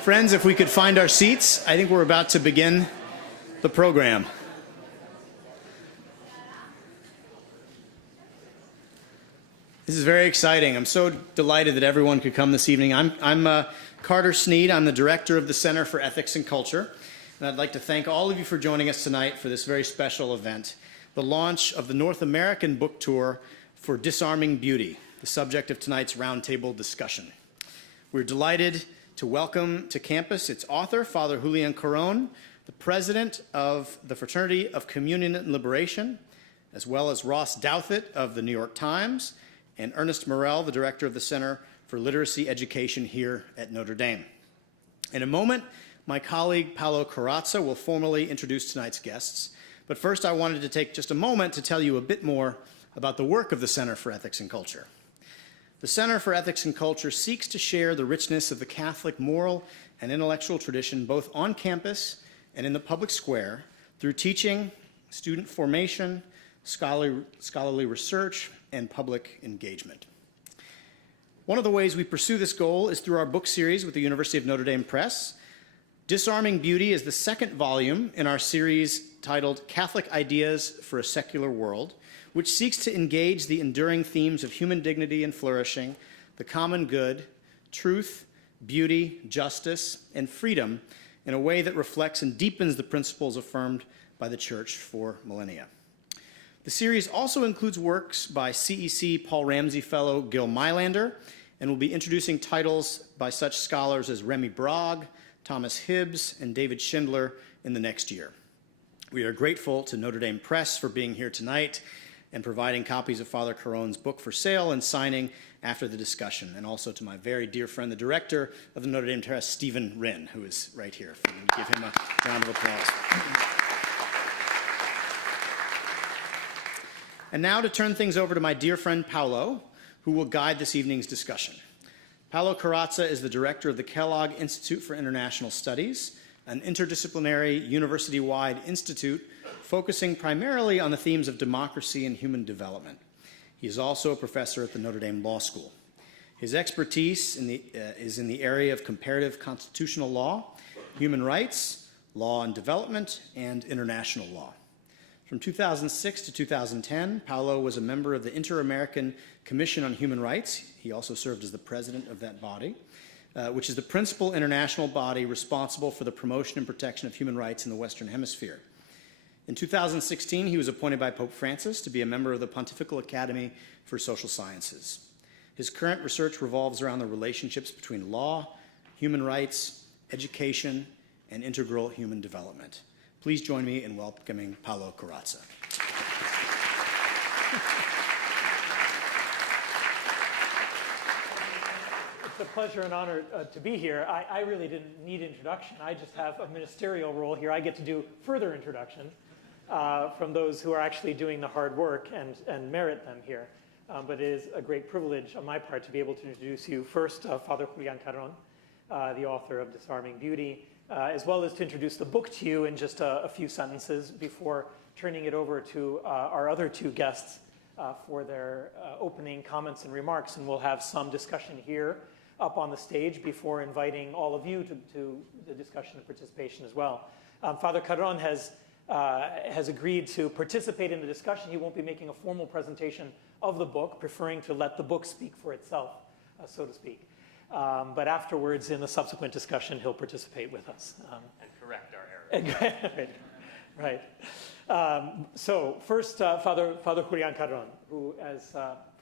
Friends, if we could find our seats, I think we're about to begin the program. This is very exciting. I'm so delighted that everyone could come this evening. I'm Carter Sneed. I'm the director of the Center for Ethics and Culture, and I'd like to thank all of you for joining us tonight for this very special event, the launch of the North American book tour for Disarming Beauty, the subject of tonight's roundtable discussion. We're delighted to welcome to campus its author, Father Julián Carrón, the president of the Fraternity of Communion and Liberation, as well as Ross Douthat of the New York Times, and Ernest Morrell, the director of the Center for Literacy Education here at Notre Dame. In a moment, my colleague Paolo Carozza will formally introduce tonight's guests, but first I wanted to take just a moment to tell you a bit more about the work of the Center for Ethics and Culture. The Center for Ethics and Culture seeks to share the richness of the Catholic moral and intellectual tradition both on campus and in the public square through teaching, student formation, scholarly research, and public engagement. One of the ways we pursue this goal is through our book series with the University of Notre Dame Press. Disarming Beauty is the second volume in our series titled Catholic Ideas for a Secular World, which seeks to engage the enduring themes of human dignity and flourishing, the common good, truth, beauty, justice, and freedom in a way that reflects and deepens the principles affirmed by the Church for millennia. The series also includes works by CEC Paul Ramsey Fellow Gil Meilander, and will be introducing titles by such scholars as Remy Bragg, Thomas Hibbs, and David Schindler in the next year. We are grateful to Notre Dame Press for being here tonight and providing copies of Father Carrón's book for sale and signing after the discussion, and also to my very dear friend, the director of the Notre Dame Press, Stephen Rinn, who is right here. Give him a round of applause. And now to turn things over to my dear friend Paolo, who will guide this evening's discussion. Paolo Carozza is the director of the Kellogg Institute for International Studies, an interdisciplinary, university-wide institute focusing primarily on the themes of democracy and human development. He is also a professor at the Notre Dame Law School. His expertise is in the area of comparative constitutional law, human rights, law and development, and international law. From 2006 to 2010, Paolo was a member of the Inter-American Commission on Human Rights. He also served as the president of that body, which is the principal international body responsible for the promotion and protection of human rights in the Western Hemisphere. In 2016, he was appointed by Pope Francis to be a member of the Pontifical Academy for Social Sciences. His current research revolves around the relationships between law, human rights, education, and integral human development. Please join me in welcoming Paolo Carozza. It's a pleasure and honor to be here. I really didn't need introduction. I just have a ministerial role here. I get to do further introductions from those who are actually doing the hard work and merit them here. But it is a great privilege on my part to be able to introduce you first, Father Julián Carrón, the author of Disarming Beauty, as well as to introduce the book to you in just a few sentences before turning it over to our other two guests for their opening comments and remarks. And we'll have some discussion here up on the stage before inviting all of you to the discussion and participation as well. Father Carrón has agreed to participate in the discussion. He won't be making a formal presentation of the book, preferring to let the book speak for itself, so to speak. But afterwards, in the subsequent discussion, he'll participate with us. And correct our errors. Right. So first, Father Julián Carrón, who, as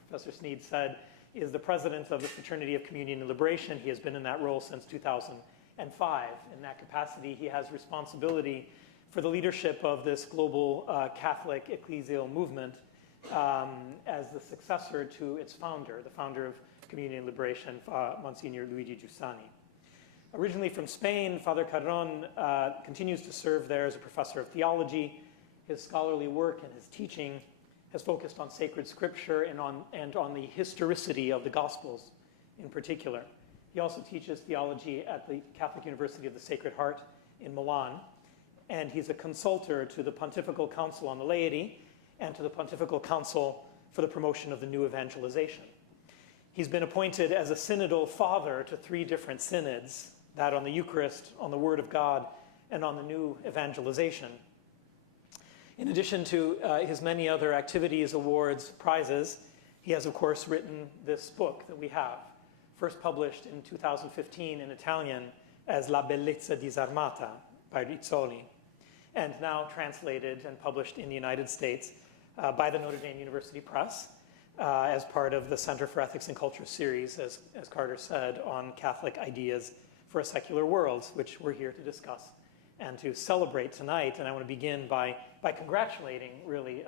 Professor Sneed said, is the president of the Fraternity of Communion and Liberation. He has been in that role since 2005. In that capacity, he has responsibility for the leadership of this global Catholic ecclesial movement as the successor to its founder, the founder of Communion and Liberation, Monsignor Luigi Giussani. Originally from Spain, Father Carrón continues to serve there as a professor of theology. His scholarly work and his teaching has focused on sacred scripture and on the historicity of the Gospels in particular. He also teaches theology at the Catholic University of the Sacred Heart in Milan, and he's a consultor to the Pontifical Council on the Laity and to the Pontifical Council for the Promotion of the New Evangelization. He's been appointed as a synodal father to 3 different synods that on the Eucharist, on the Word of God, and on the new evangelization. In addition to his many other activities, awards, prizes, he has, of course, written this book that we have, first published in 2015 in Italian as La Bellezza Disarmata by Rizzoli, and now translated and published in the United States by the Notre Dame University Press as part of the Center for Ethics and Culture series, as Carter said, on Catholic ideas for a secular world, which we're here to discuss and to celebrate tonight. And I want to begin by congratulating, really,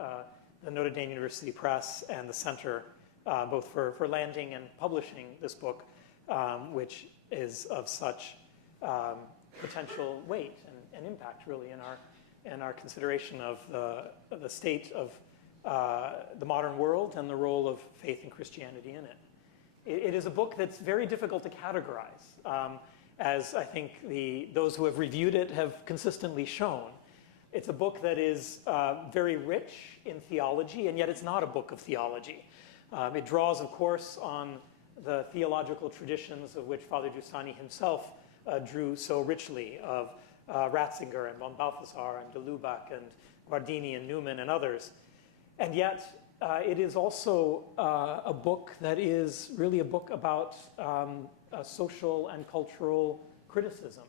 the Notre Dame University Press and the Center, both for landing and publishing this book, which is of such potential weight and impact, really, in our consideration of the state of the modern world and the role of faith and Christianity in it. It is a book that's very difficult to categorize, as I think those who have reviewed it have consistently shown. It's a book that is very rich in theology, and yet it's not a book of theology. It draws, of course, on the theological traditions of which Father Giussani himself drew so richly, of Ratzinger and von Balthasar and de Lubac and Guardini and Newman and others. And yet, it is also a book that is really a book about social and cultural criticism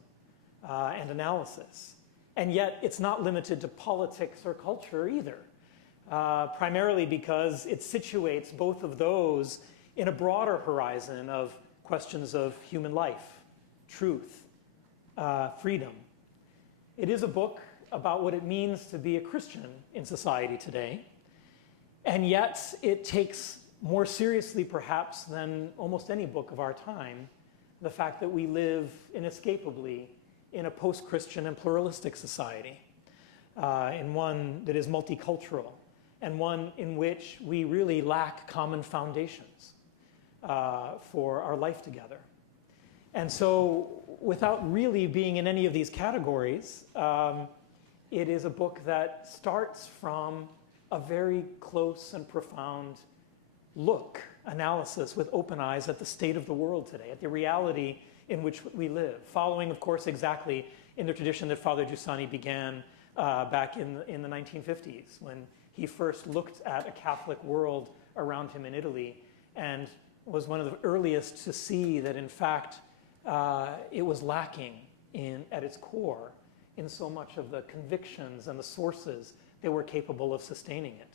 and analysis. And yet, it's not limited to politics or culture either, primarily because it situates both of those in a broader horizon of questions of human life, truth, freedom. It is a book about what it means to be a Christian in society today, and yet it takes more seriously, perhaps, than almost any book of our time, the fact that we live inescapably in a post-Christian and pluralistic society, in one that is multicultural, and one in which we really lack common foundations for our life together. And so, without really being in any of these categories, it is a book that starts from a very close and profound analysis with open eyes at the state of the world today, at the reality in which we live, following, of course, exactly in the tradition that Father Giussani began back in the 1950s, when he first looked at a Catholic world around him in Italy and was one of the earliest to see that, in fact, it was lacking at its core in so much of the convictions and the sources that were capable of sustaining it.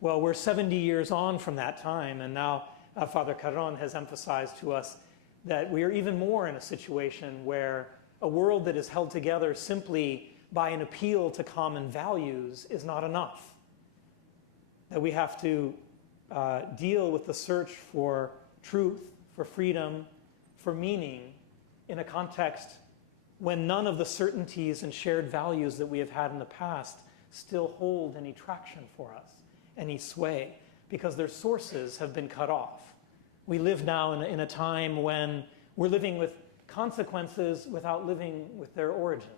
Well, we're 70 years on from that time, and now Father Carrón has emphasized to us that we are even more in a situation where a world that is held together simply by an appeal to common values is not enough. That we have to deal with the search for truth, for freedom, for meaning in a context when none of the certainties and shared values that we have had in the past still hold any traction for us, any sway, because their sources have been cut off. We live now in a time when we're living with consequences without living with their origins.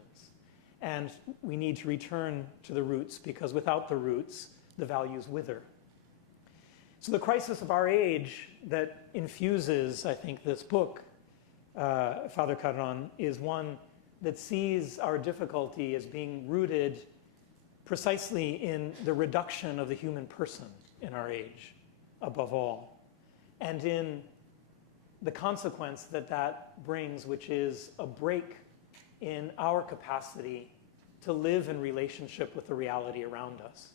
And we need to return to the roots, because without the roots, the values wither. So the crisis of our age that infuses, I think, this book, Father Carrón, is one that sees our difficulty as being rooted precisely in the reduction of the human person in our age, above all, and in the consequence that brings, which is a break in our capacity to live in relationship with the reality around us.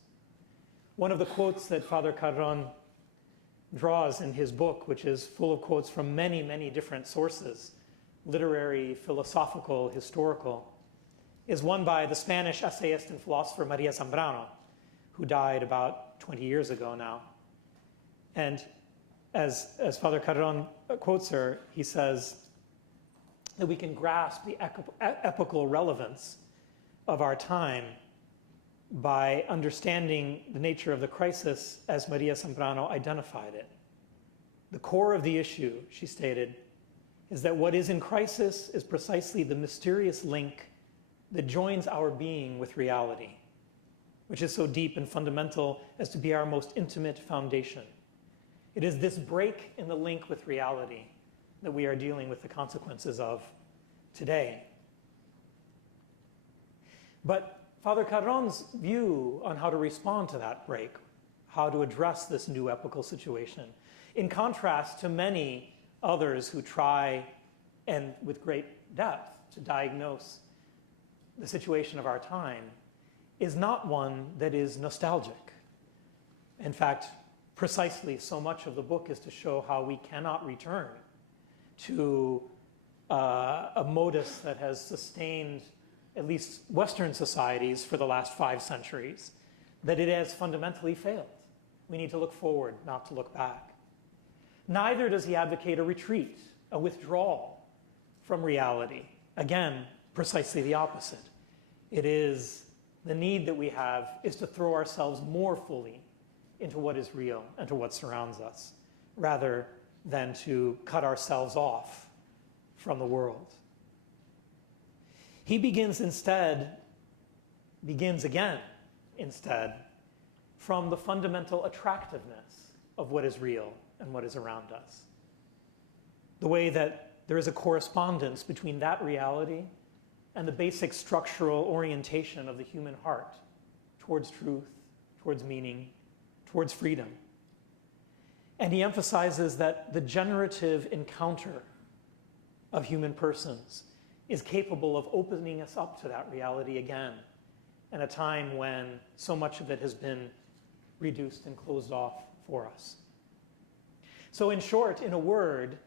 One of the quotes that Father Carrón draws in his book, which is full of quotes from many, many different sources, literary, philosophical, historical, is one by the Spanish essayist and philosopher Maria Zambrano, who died about 20 years ago now. And as Father Carrón quotes her, he says that we can grasp the epochal relevance of our time by understanding the nature of the crisis as Maria Zambrano identified it. The core of the issue, she stated, is that what is in crisis is precisely the mysterious link that joins our being with reality, which is so deep and fundamental as to be our most intimate foundation. It is this break in the link with reality that we are dealing with the consequences of today. But Father Carrón's view on how to respond to that break, how to address this new epical situation, in contrast to many others who try, and with great depth, to diagnose the situation of our time, is not one that is nostalgic. In fact, precisely so much of the book is to show how we cannot return to a modus that has sustained at least Western societies for the last 5 centuries, that it has fundamentally failed. We need to look forward, not to look back. Neither does he advocate a retreat, a withdrawal from reality. Again, precisely the opposite. It is the need that we have is to throw ourselves more fully into what is real and to what surrounds us, rather than to cut ourselves off from the world. He begins again, from the fundamental attractiveness of what is real and what is around us. The way that there is a correspondence between that reality and the basic structural orientation of the human heart towards truth, towards meaning, towards freedom. And he emphasizes that the generative encounter of human persons is capable of opening us up to that reality again in a time when so much of it has been reduced and closed off for us. So in short, in a word,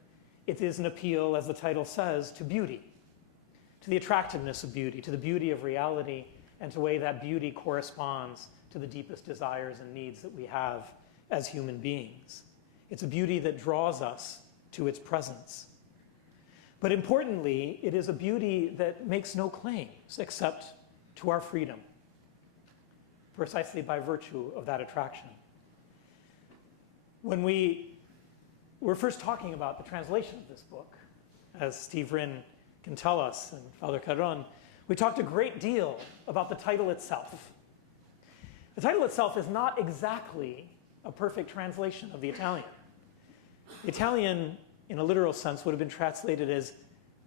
it is an appeal, as the title says, to beauty, to the attractiveness of beauty, to the beauty of reality, and to the way that beauty corresponds to the deepest desires and needs that we have as human beings. It's a beauty that draws us to its presence. But importantly, it is a beauty that makes no claims except to our freedom, precisely by virtue of that attraction. When we were first talking about the translation of this book, as Steve Rinn can tell us, and Father Carrón, we talked a great deal about the title itself. The title itself is not exactly a perfect translation of the Italian. The Italian, in a literal sense, would have been translated as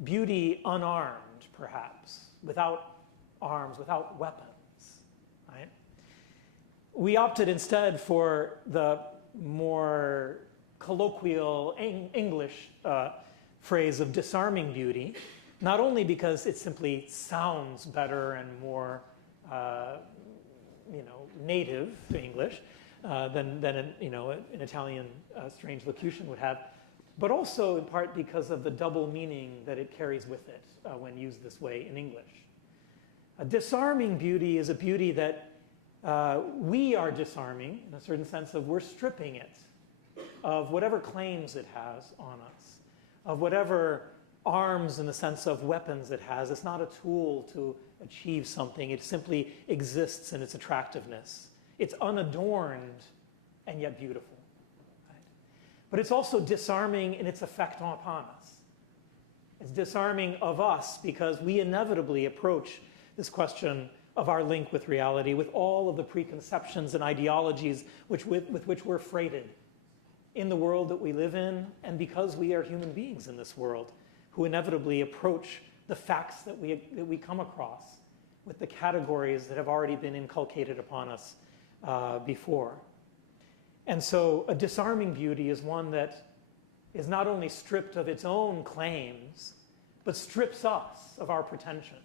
beauty unarmed, perhaps, without arms, without weapons, right? We opted instead for the more colloquial English phrase of disarming beauty, not only because it simply sounds better and more native to English than an Italian strange locution would have, but also in part because of the double meaning that it carries with it when used this way in English. A disarming beauty is a beauty that we are disarming, in a certain sense of we're stripping it of whatever claims it has on us, of whatever arms in the sense of weapons it has. It's not a tool to achieve something. It simply exists in its attractiveness. It's unadorned and yet beautiful. Right? But it's also disarming in its effect upon us. It's disarming of us because we inevitably approach this question of our link with reality with all of the preconceptions and ideologies with which we're freighted in the world that we live in, and because we are human beings in this world who inevitably approach the facts that we come across with the categories that have already been inculcated upon us before. And so a disarming beauty is one that is not only stripped of its own claims, but strips us of our pretensions,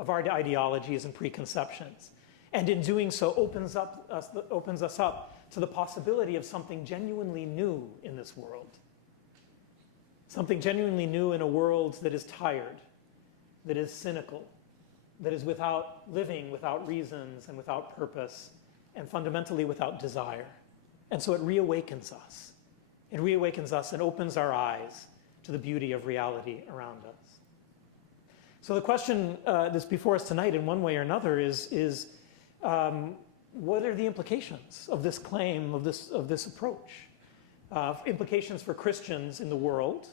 of our ideologies and preconceptions. And in doing so opens us up to the possibility of something genuinely new in this world. Something genuinely new in a world that is tired, that is cynical, that is living without reasons and without purpose, and fundamentally without desire. And so it reawakens us. It reawakens us and opens our eyes to the beauty of reality around us. So the question that's before us tonight, in one way or another, is what are the implications of this claim, of this approach? Implications for Christians in the world,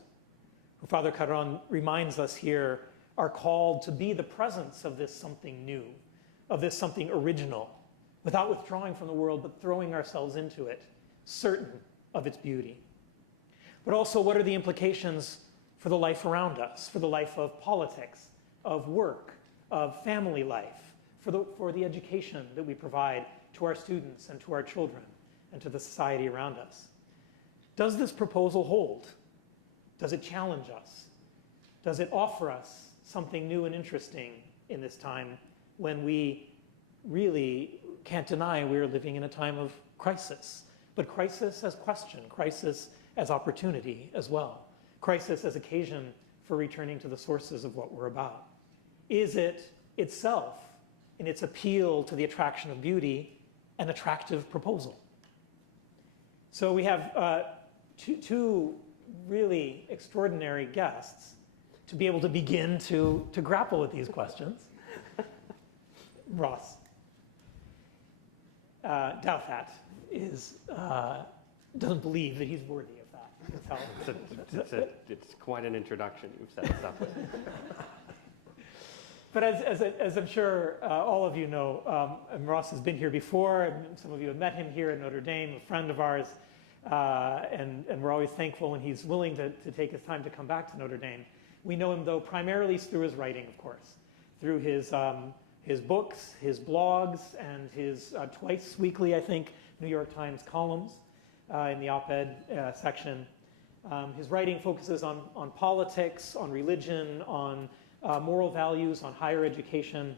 who Father Carrón reminds us here are called to be the presence of this something new, of this something original, without withdrawing from the world, but throwing ourselves into it, certain of its beauty. But also, what are the implications for the life around us, for the life of politics, of work, of family life, for the education that we provide to our students and to our children and to the society around us. Does this proposal hold? Does it challenge us? Does it offer us something new and interesting in this time when we really can't deny we're living in a time of crisis? But crisis as question, crisis as opportunity as well, crisis as occasion for returning to the sources of what we're about. Is it itself, in its appeal to the attraction of beauty, an attractive proposal? So we have two really extraordinary guests to be able to begin to grapple with these questions. Ross Douthat doesn't believe that he's worthy of that. That's how It's quite an introduction you've set us up with. But as I'm sure all of you know, and Ross has been here before, and some of you have met him here at Notre Dame, a friend of ours, and we're always thankful when he's willing to take his time to come back to Notre Dame. We know him, though, primarily through his writing, of course, through his books, his blogs, and his twice weekly, I think, New York Times columns in the op-ed section. His writing focuses on politics, on religion, on moral values, on higher education.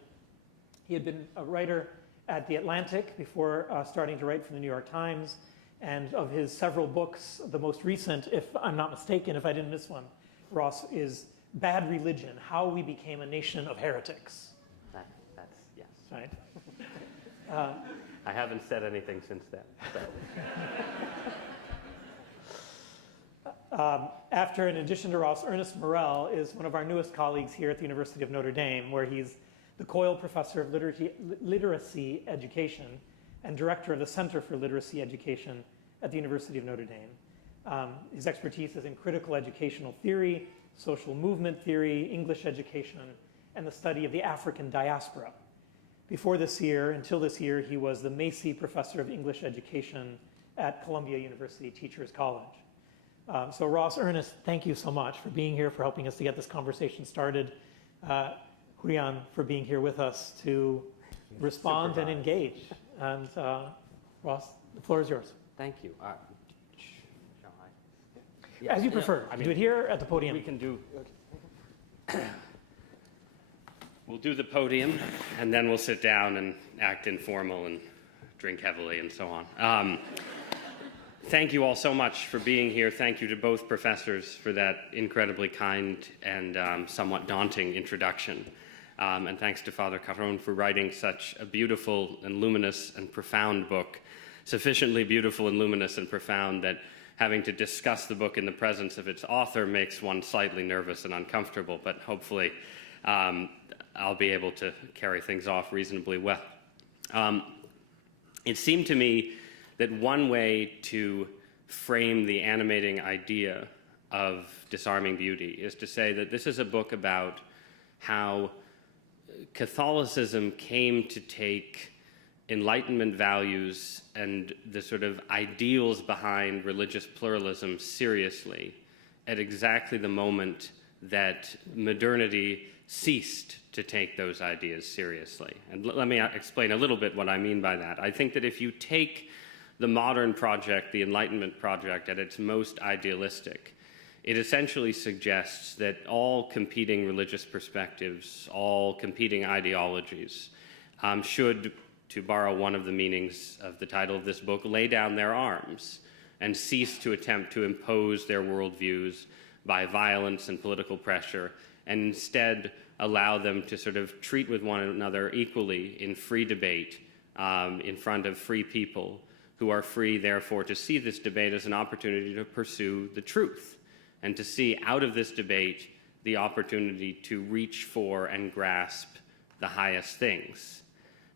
He had been a writer at The Atlantic before starting to write for the New York Times. And of his several books, the most recent, if I'm not mistaken, if I didn't miss one, Ross, is Bad Religion, How We Became a Nation of Heretics. That's yes. Right? I haven't said anything since then. So. After, in addition to Ross, Ernest Morrell is one of our newest colleagues here at the University of Notre Dame, where he's the Coyle Professor of Literacy Education and Director of the Center for Literacy Education at the University of Notre Dame. His expertise is in critical educational theory, social movement theory, English education, and the study of the African diaspora. Before this year, until this year, he was the Macy Professor of English Education at Columbia University Teachers College. So Ross, Ernest, thank you so much for being here, for helping us to get this conversation started. Julián, for being here with us to respond and engage. And Ross, the floor is yours. Thank you. Shall I? As you prefer. I mean, do it here at the podium. We can do. We'll do the podium, and then we'll sit down and act informal and drink heavily and so on. Thank you all so much for being here. Thank you to both professors for that incredibly kind and somewhat daunting introduction. And thanks to Father Carrón for writing such a beautiful and luminous and profound book, sufficiently beautiful and luminous and profound that having to discuss the book in the presence of its author makes one slightly nervous and uncomfortable, but hopefully I'll be able to carry things off reasonably well. It seemed to me that one way to frame the animating idea of Disarming Beauty is to say that this is a book about how Catholicism came to take Enlightenment values and the sort of ideals behind religious pluralism seriously at exactly the moment that modernity ceased to take those ideas seriously. And let me explain a little bit what I mean by that. I think that if you take the modern project, the Enlightenment project, at its most idealistic, it essentially suggests that all competing religious perspectives, all competing ideologies should, to borrow one of the meanings of the title of this book, lay down their arms and cease to attempt to impose their worldviews by violence and political pressure, and instead allow them to sort of treat with one another equally in free debate in front of free people who are free, therefore, to see this debate as an opportunity to pursue the truth and to see out of this debate the opportunity to reach for and grasp the highest things.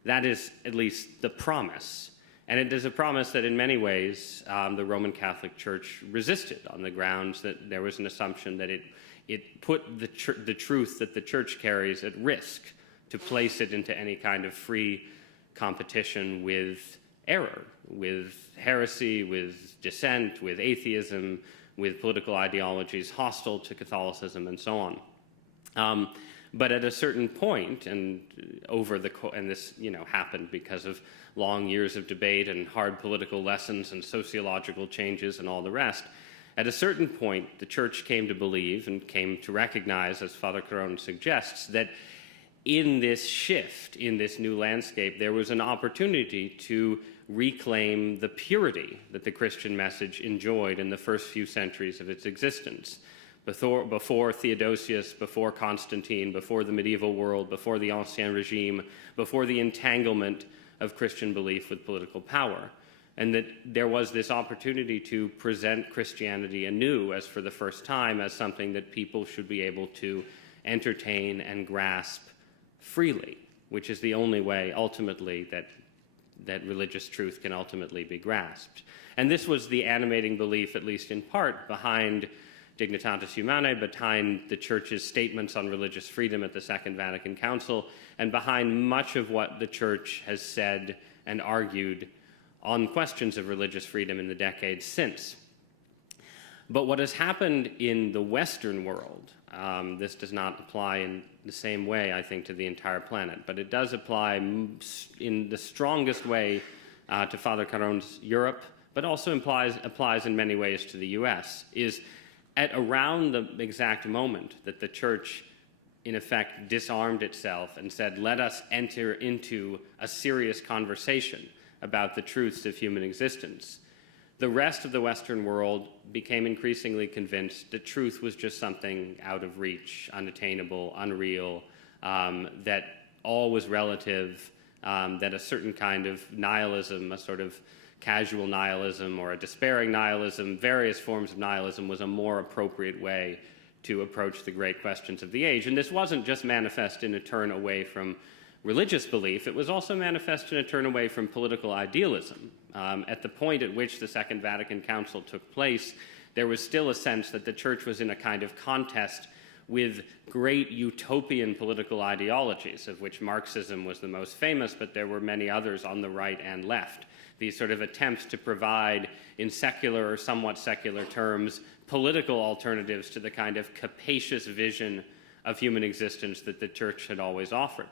That is at least the promise. And it is a promise that in many ways the Roman Catholic Church resisted on the grounds that there was an assumption that it put the truth that the Church carries at risk to place it into any kind of free competition with error, with heresy, with dissent, with atheism, with political ideologies hostile to Catholicism, and so on. But at a certain point, and this happened because of long years of debate and hard political lessons and sociological changes and all the rest, at a certain point, the Church came to believe and came to recognize, as Father Carrón suggests, that in this shift, in this new landscape, there was an opportunity to reclaim the purity that the Christian message enjoyed in the first few centuries of its existence. Before Theodosius, before Constantine, before the medieval world, before the Ancien Regime, before the entanglement of Christian belief with political power. And that there was this opportunity to present Christianity anew, as for the first time, as something that people should be able to entertain and grasp freely, which is the only way, ultimately, that religious truth can ultimately be grasped. And this was the animating belief, at least in part, behind Dignitatis Humanae, behind the Church's statements on religious freedom at the Second Vatican Council, and behind much of what the Church has said and argued on questions of religious freedom in the decades since. But what has happened in the Western world, this does not apply in the same way, I think, to the entire planet, but it does apply in the strongest way to Father Carrón's Europe, but also applies in many ways to the US, is at around the exact moment that the Church, in effect, disarmed itself and said, let us enter into a serious conversation about the truths of human existence, the rest of the Western world became increasingly convinced that truth was just something out of reach, unattainable, unreal, that all was relative, that a certain kind of nihilism, a sort of casual nihilism or a despairing nihilism, various forms of nihilism, was a more appropriate way to approach the great questions of the age. And this wasn't just manifest in a turn away from religious belief, it was also manifest in a turn away from political idealism. At the point at which the Second Vatican Council took place, there was still a sense that the Church was in a kind of contest with great utopian political ideologies, of which Marxism was the most famous, but there were many others on the right and left. These sort of attempts to provide, in secular or somewhat secular terms, political alternatives to the kind of capacious vision of human existence that the Church had always offered.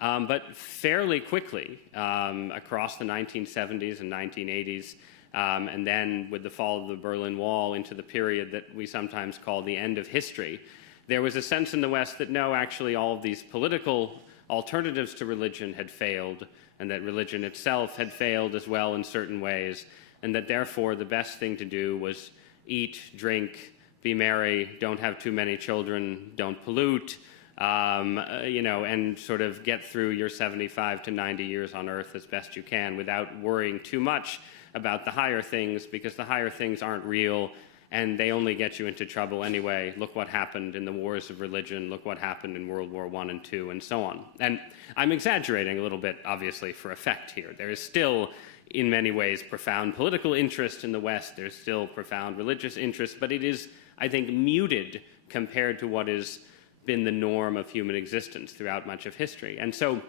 But fairly quickly, across the 1970s and 1980s, and then with the fall of the Berlin Wall into the period that we sometimes call the end of history, there was a sense in the West that no, actually all of these political alternatives to religion had failed, and that religion itself had failed as well in certain ways, and that therefore the best thing to do was eat, drink, be merry, don't have too many children, don't pollute, and sort of get through your 75 to 90 years on earth as best you can without worrying too much about the higher things, because the higher things aren't real and they only get you into trouble anyway. Look what happened in the wars of religion, look what happened in World War I and II, and so on. And I'm exaggerating a little bit, obviously, for effect here. There is still, in many ways, profound political interest in the West. There's still profound religious interest, but it is, I think, muted compared to what has been the norm of human existence throughout much of history. And so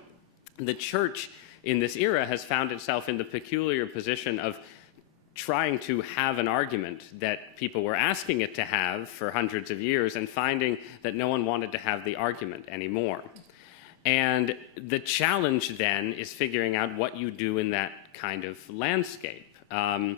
the Church in this era has found itself in the peculiar position of trying to have an argument that people were asking it to have for hundreds of years and finding that no one wanted to have the argument anymore. And the challenge then is figuring out what you do in that kind of landscape. And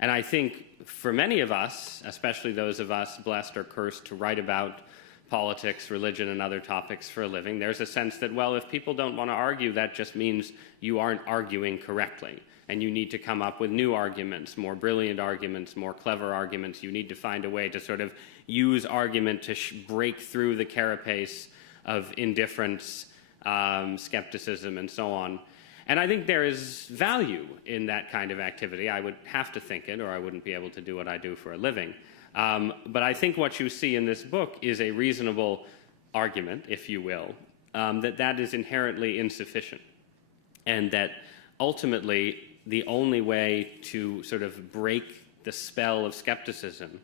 I think for many of us, especially those of us blessed or cursed to write about politics, religion, and other topics for a living, there's a sense that, well, if people don't want to argue, that just means you aren't arguing correctly. And you need to come up with new arguments, more brilliant arguments, more clever arguments. You need to find a way to sort of use argument to break through the carapace of indifference, skepticism, and so on. And I think there is value in that kind of activity. I would have to think it, or I wouldn't be able to do what I do for a living. But I think what you see in this book is a reasonable argument, if you will, that is inherently insufficient, and that ultimately the only way to sort of break the spell of skepticism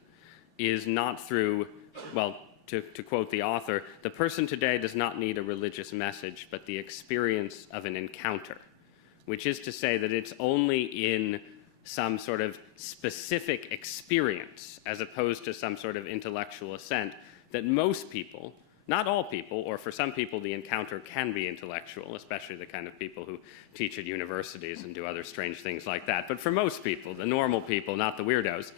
is not through, well, to quote the author, the person today does not need a religious message, but the experience of an encounter which is to say that it's only in some sort of specific experience, as opposed to some sort of intellectual assent, that most people, not all people, or for some people the encounter can be intellectual, especially the kind of people who teach at universities and do other strange things like that. But for most people, the normal people, not the weirdos,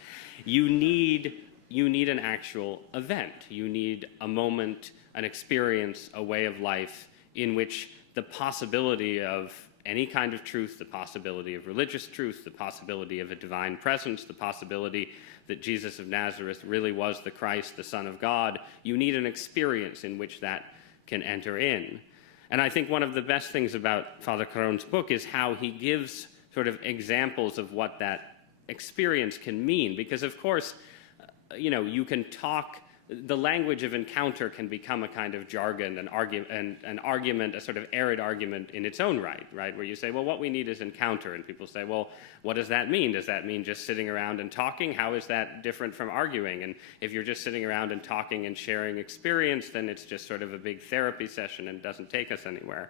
you need an actual event. You need a moment, an experience, a way of life in which the possibility of any kind of truth, the possibility of religious truth, the possibility of a divine presence, the possibility that Jesus of Nazareth really was the Christ, the Son of God, you need an experience in which that can enter in. And I think one of the best things about Father Carrón's book is how he gives sort of examples of what that experience can mean. Because, of course, you can talk, the language of encounter can become a kind of jargon, an argument, a sort of arid argument in its own right? Where you say, well, what we need is encounter. And people say, well, what does that mean? Does that mean just sitting around and talking? How is that different from arguing? And if you're just sitting around and talking and sharing experience, then it's just sort of a big therapy session and doesn't take us anywhere.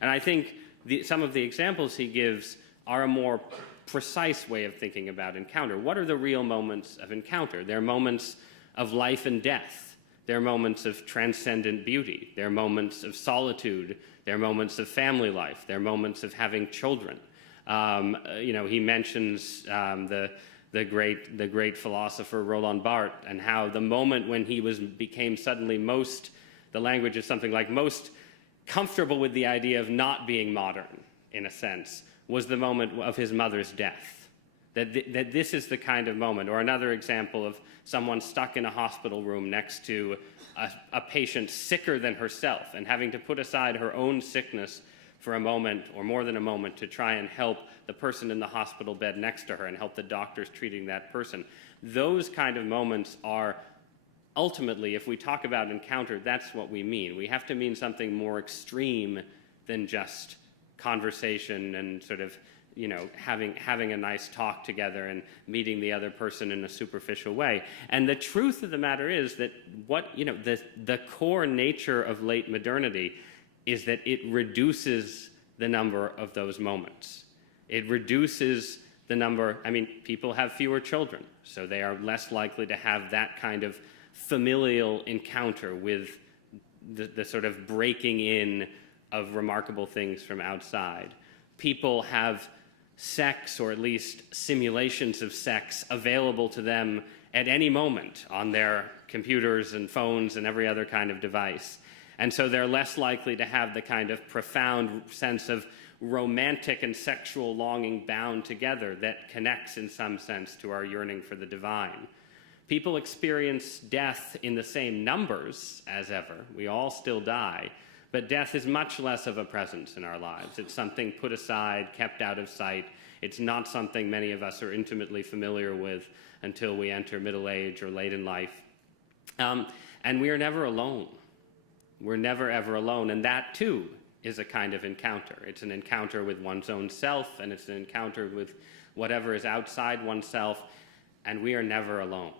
And I think some of the examples he gives are a more precise way of thinking about encounter. What are the real moments of encounter? They're moments of life and death. They're moments of transcendent beauty. They're moments of solitude. They're moments of family life. They're moments of having children. He mentions the great philosopher Roland Barthes, and how the moment when he became suddenly the language is something like most comfortable with the idea of not being modern, in a sense, was the moment of his mother's death. That this is the kind of moment. Or another example of someone stuck in a hospital room next to a patient sicker than herself, and having to put aside her own sickness for a moment, or more than a moment, to try and help the person in the hospital bed next to her and help the doctors treating that person. Those kind of moments are ultimately, if we talk about encounter, that's what we mean. We have to mean something more extreme than just conversation and sort of having a nice talk together and meeting the other person in a superficial way. And the truth of the matter is that the core nature of late modernity is that it reduces the number of those moments. It reduces the number, people have fewer children, so they are less likely to have that kind of familial encounter with the sort of breaking in of remarkable things from outside. People have sex, or at least simulations of sex, available to them at any moment on their computers and phones and every other kind of device. And so they're less likely to have the kind of profound sense of romantic and sexual longing bound together that connects in some sense to our yearning for the divine. People experience death in the same numbers as ever. We all still die. But death is much less of a presence in our lives. It's something put aside, kept out of sight. It's not something many of us are intimately familiar with until we enter middle age or late in life. And we are never alone. We're never, ever alone. And that, too, is a kind of encounter. It's an encounter with one's own self, and it's an encounter with whatever is outside oneself. And we are never alone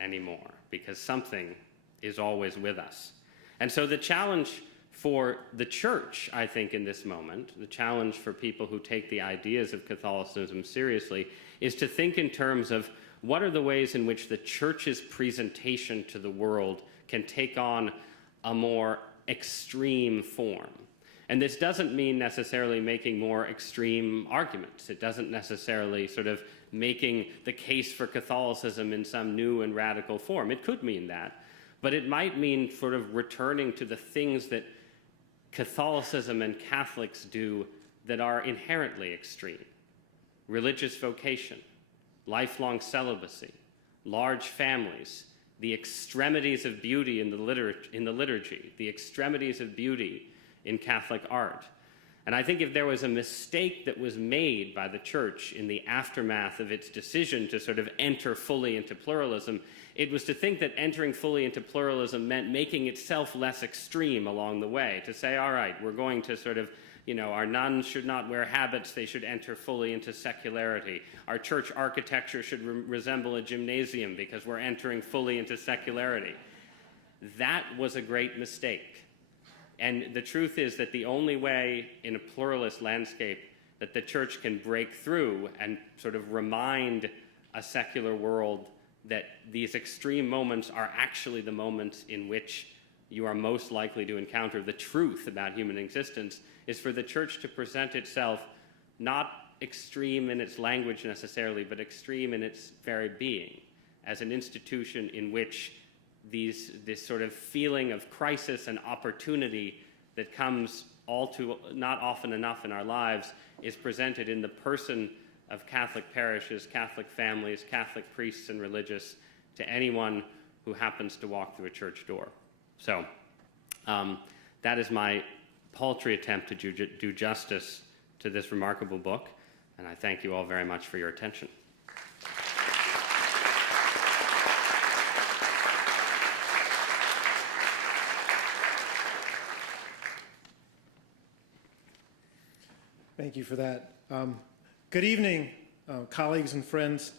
anymore, because something is always with us. And so the challenge for the church, I think, in this moment, the challenge for people who take the ideas of Catholicism seriously, is to think in terms of what are the ways in which the church's presentation to the world can take on a more extreme form. And this doesn't mean necessarily making more extreme arguments. It doesn't necessarily sort of making the case for Catholicism in some new and radical form. It could mean that. But it might mean sort of returning to the things that Catholicism and Catholics do that are inherently extreme. Religious vocation, lifelong celibacy, large families, the extremities of beauty in the liturgy, the extremities of beauty in Catholic art. And I think if there was a mistake that was made by the Church in the aftermath of its decision to sort of enter fully into pluralism, it was to think that entering fully into pluralism meant making itself less extreme along the way, to say, all right, we're going to sort of, our nuns should not wear habits, they should enter fully into secularity. Our church architecture should resemble a gymnasium because we're entering fully into secularity. That was a great mistake. And the truth is that the only way in a pluralist landscape that the church can break through and sort of remind a secular world that these extreme moments are actually the moments in which you are most likely to encounter the truth about human existence, is for the church to present itself not extreme in its language necessarily, but extreme in its very being, as an institution in which this sort of feeling of crisis and opportunity that comes all too not often enough in our lives is presented in the person of Catholic parishes, Catholic families, Catholic priests and religious, to anyone who happens to walk through a church door. So that is my paltry attempt to do justice to this remarkable book, and I thank you all very much for your attention. Thank you for that. Good evening, colleagues and friends.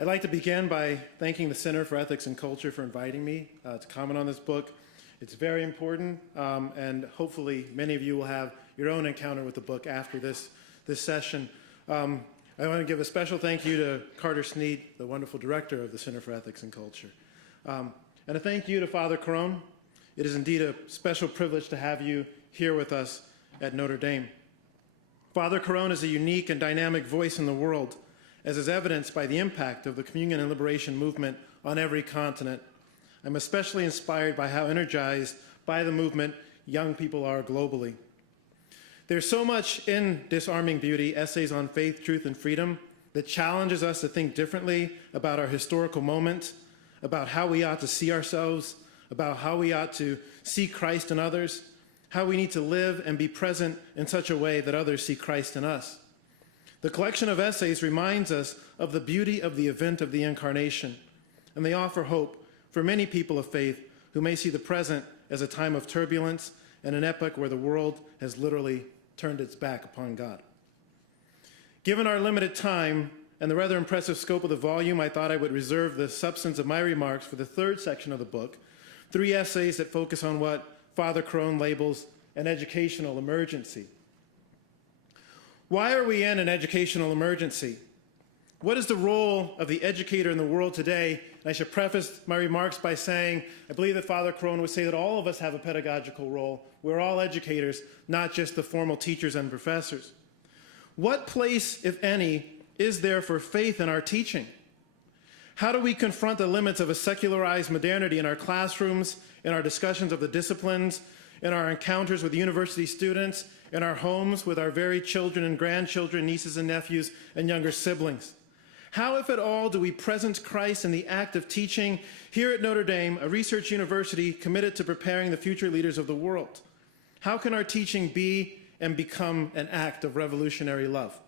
I'd like to begin by thanking the Center for Ethics and Culture for inviting me to comment on this book. It's very important, and hopefully many of you will have your own encounter with the book after this session. I want to give a special thank you to Carter Sneed, the wonderful director of the Center for Ethics and Culture. And a thank you to Father Carrón. It is indeed a special privilege to have you here with us at Notre Dame. Father Carrón is a unique and dynamic voice in the world, as is evidenced by the impact of the communion and liberation movement on every continent. I'm especially inspired by how energized by the movement young people are globally. There's so much in Disarming Beauty, Essays on Faith, Truth, and Freedom, that challenges us to think differently about our historical moment, about how we ought to see ourselves, about how we ought to see Christ in others, how we need to live and be present in such a way that others see Christ in us. The collection of essays reminds us of the beauty of the event of the Incarnation, and they offer hope for many people of faith who may see the present as a time of turbulence and an epoch where the world has literally turned its back upon God. Given our limited time and the rather impressive scope of the volume, I thought I would reserve the substance of my remarks for the third section of the book, 3 essays that focus on what Father Carrón labels an educational emergency. Why are we in an educational emergency? What is the role of the educator in the world today? And I should preface my remarks by saying I believe that Father Carrón would say that all of us have a pedagogical role. We're all educators, not just the formal teachers and professors. What place, if any, is there for faith in our teaching? How do we confront the limits of a secularized modernity in our classrooms, in our discussions of the disciplines, in our encounters with university students, in our homes with our very children and grandchildren, nieces and nephews, and younger siblings? How, if at all, do we present Christ in the act of teaching here at Notre Dame, a research university committed to preparing the future leaders of the world? How can our teaching be and become an act of revolutionary love?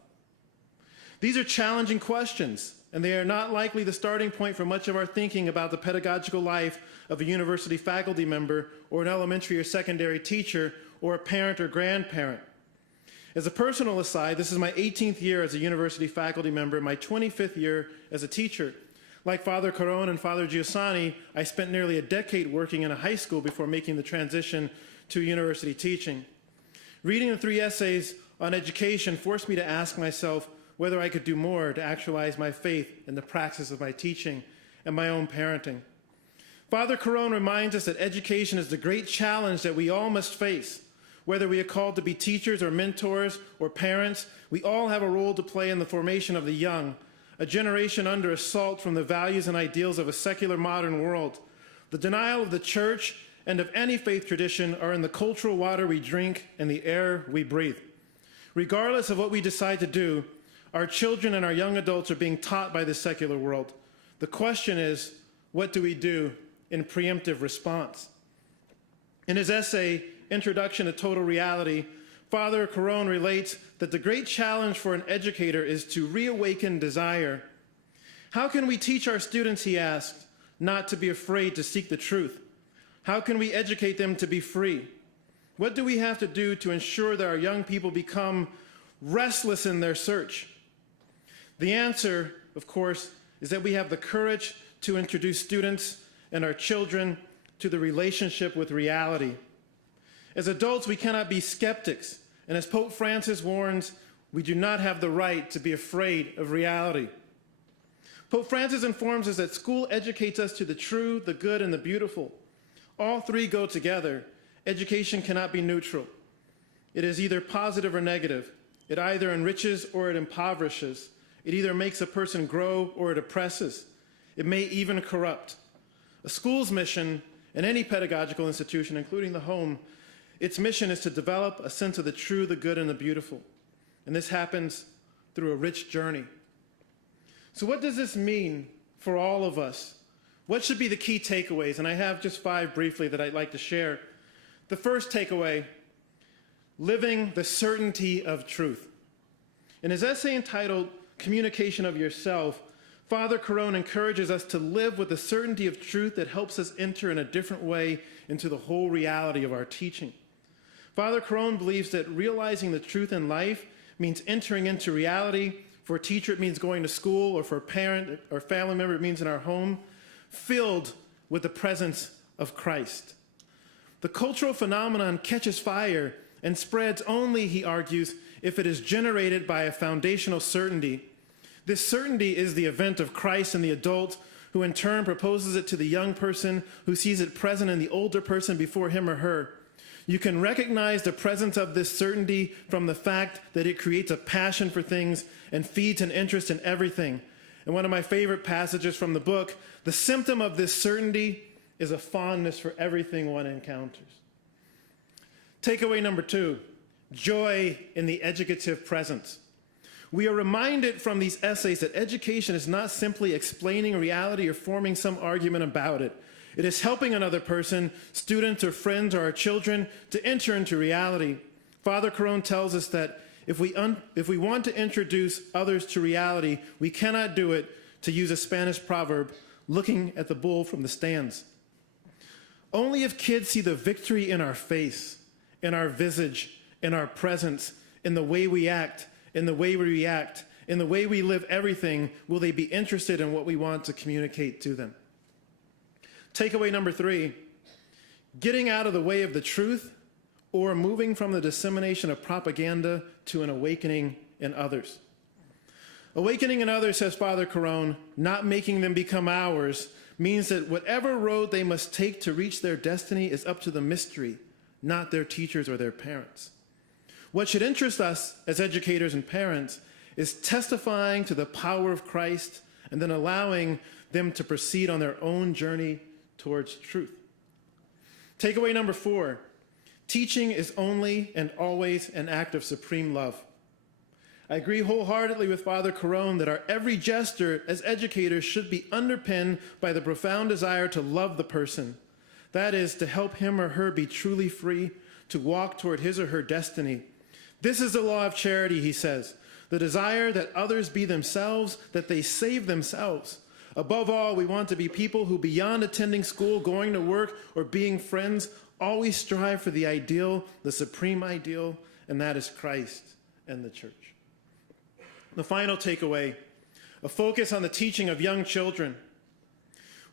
These are challenging questions, and they are not likely the starting point for much of our thinking about the pedagogical life of a university faculty member or an elementary or secondary teacher or a parent or grandparent. As a personal aside, this is my 18th year as a university faculty member, my 25th year as a teacher. Like Father Carrón and Father Giussani, I spent nearly a decade working in a high school before making the transition to university teaching. Reading the 3 essays on education forced me to ask myself whether I could do more to actualize my faith in the praxis of my teaching and my own parenting. Father Carrón reminds us that education is the great challenge that we all must face. Whether we are called to be teachers or mentors or parents, we all have a role to play in the formation of the young, a generation under assault from the values and ideals of a secular modern world. The denial of the church and of any faith tradition are in the cultural water we drink and the air we breathe. Regardless of what we decide to do, our children and our young adults are being taught by the secular world. The question is, what do we do in preemptive response? In his essay, Introduction to Total Reality, Father Carrón relates that the great challenge for an educator is to reawaken desire. How can we teach our students, he asked, not to be afraid to seek the truth? How can we educate them to be free? What do we have to do to ensure that our young people become restless in their search? The answer, of course, is that we have the courage to introduce students and our children to the relationship with reality. As adults, we cannot be skeptics, and as Pope Francis warns, We do not have the right to be afraid of reality. Pope Francis informs us that school educates us to the true, the good, and the beautiful. All three go together. Education cannot be neutral. It is either positive or negative. It either enriches or it impoverishes. It either makes a person grow or it oppresses. It may even corrupt. A school's mission, in any pedagogical institution, including the home, its mission is to develop a sense of the true, the good, and the beautiful. And this happens through a rich journey. So what does this mean for all of us? What should be the key takeaways? And I have just 5 briefly that I'd like to share. The first takeaway, living the certainty of truth. In his essay entitled Communication of Yourself, Father Carrón encourages us to live with the certainty of truth that helps us enter in a different way into the whole reality of our teaching. Father Carrón believes that realizing the truth in life means entering into reality. For a teacher, it means going to school, or for a parent or family member, it means in our home, filled with the presence of Christ. The cultural phenomenon catches fire and spreads only, he argues, if it is generated by a foundational certainty. This certainty is the event of Christ in the adult, who in turn proposes it to the young person, who sees it present in the older person before him or her. You can recognize the presence of this certainty from the fact that it creates a passion for things and feeds an interest in everything. And one of my favorite passages from the book, the symptom of this certainty is a fondness for everything one encounters. Takeaway number 2, joy in the educative presence. We are reminded from these essays that education is not simply explaining reality or forming some argument about it. It is helping another person, students or friends or our children, to enter into reality. Father Carrón tells us that if we want to introduce others to reality, we cannot do it, to use a Spanish proverb, looking at the bull from the stands. Only if kids see the victory in our face, in our visage, in our presence, in the way we act, in the way we react, in the way we live everything, will they be interested in what we want to communicate to them. Takeaway number 3, getting out of the way of the truth, or moving from the dissemination of propaganda to an awakening in others. Awakening in others, says Father Carrón, not making them become ours, means that whatever road they must take to reach their destiny is up to the mystery, not their teachers or their parents. What should interest us as educators and parents is testifying to the power of Christ and then allowing them to proceed on their own journey towards truth. Takeaway number 4, teaching is only and always an act of supreme love. I agree wholeheartedly with Father Carrón that our every gesture as educators should be underpinned by the profound desire to love the person. That is, to help him or her be truly free, to walk toward his or her destiny. This is the law of charity, he says, the desire that others be themselves, that they save themselves. Above all, we want to be people who, beyond attending school, going to work, or being friends, always strive for the ideal, the supreme ideal, and that is Christ and the church. The final takeaway, a focus on the teaching of young children.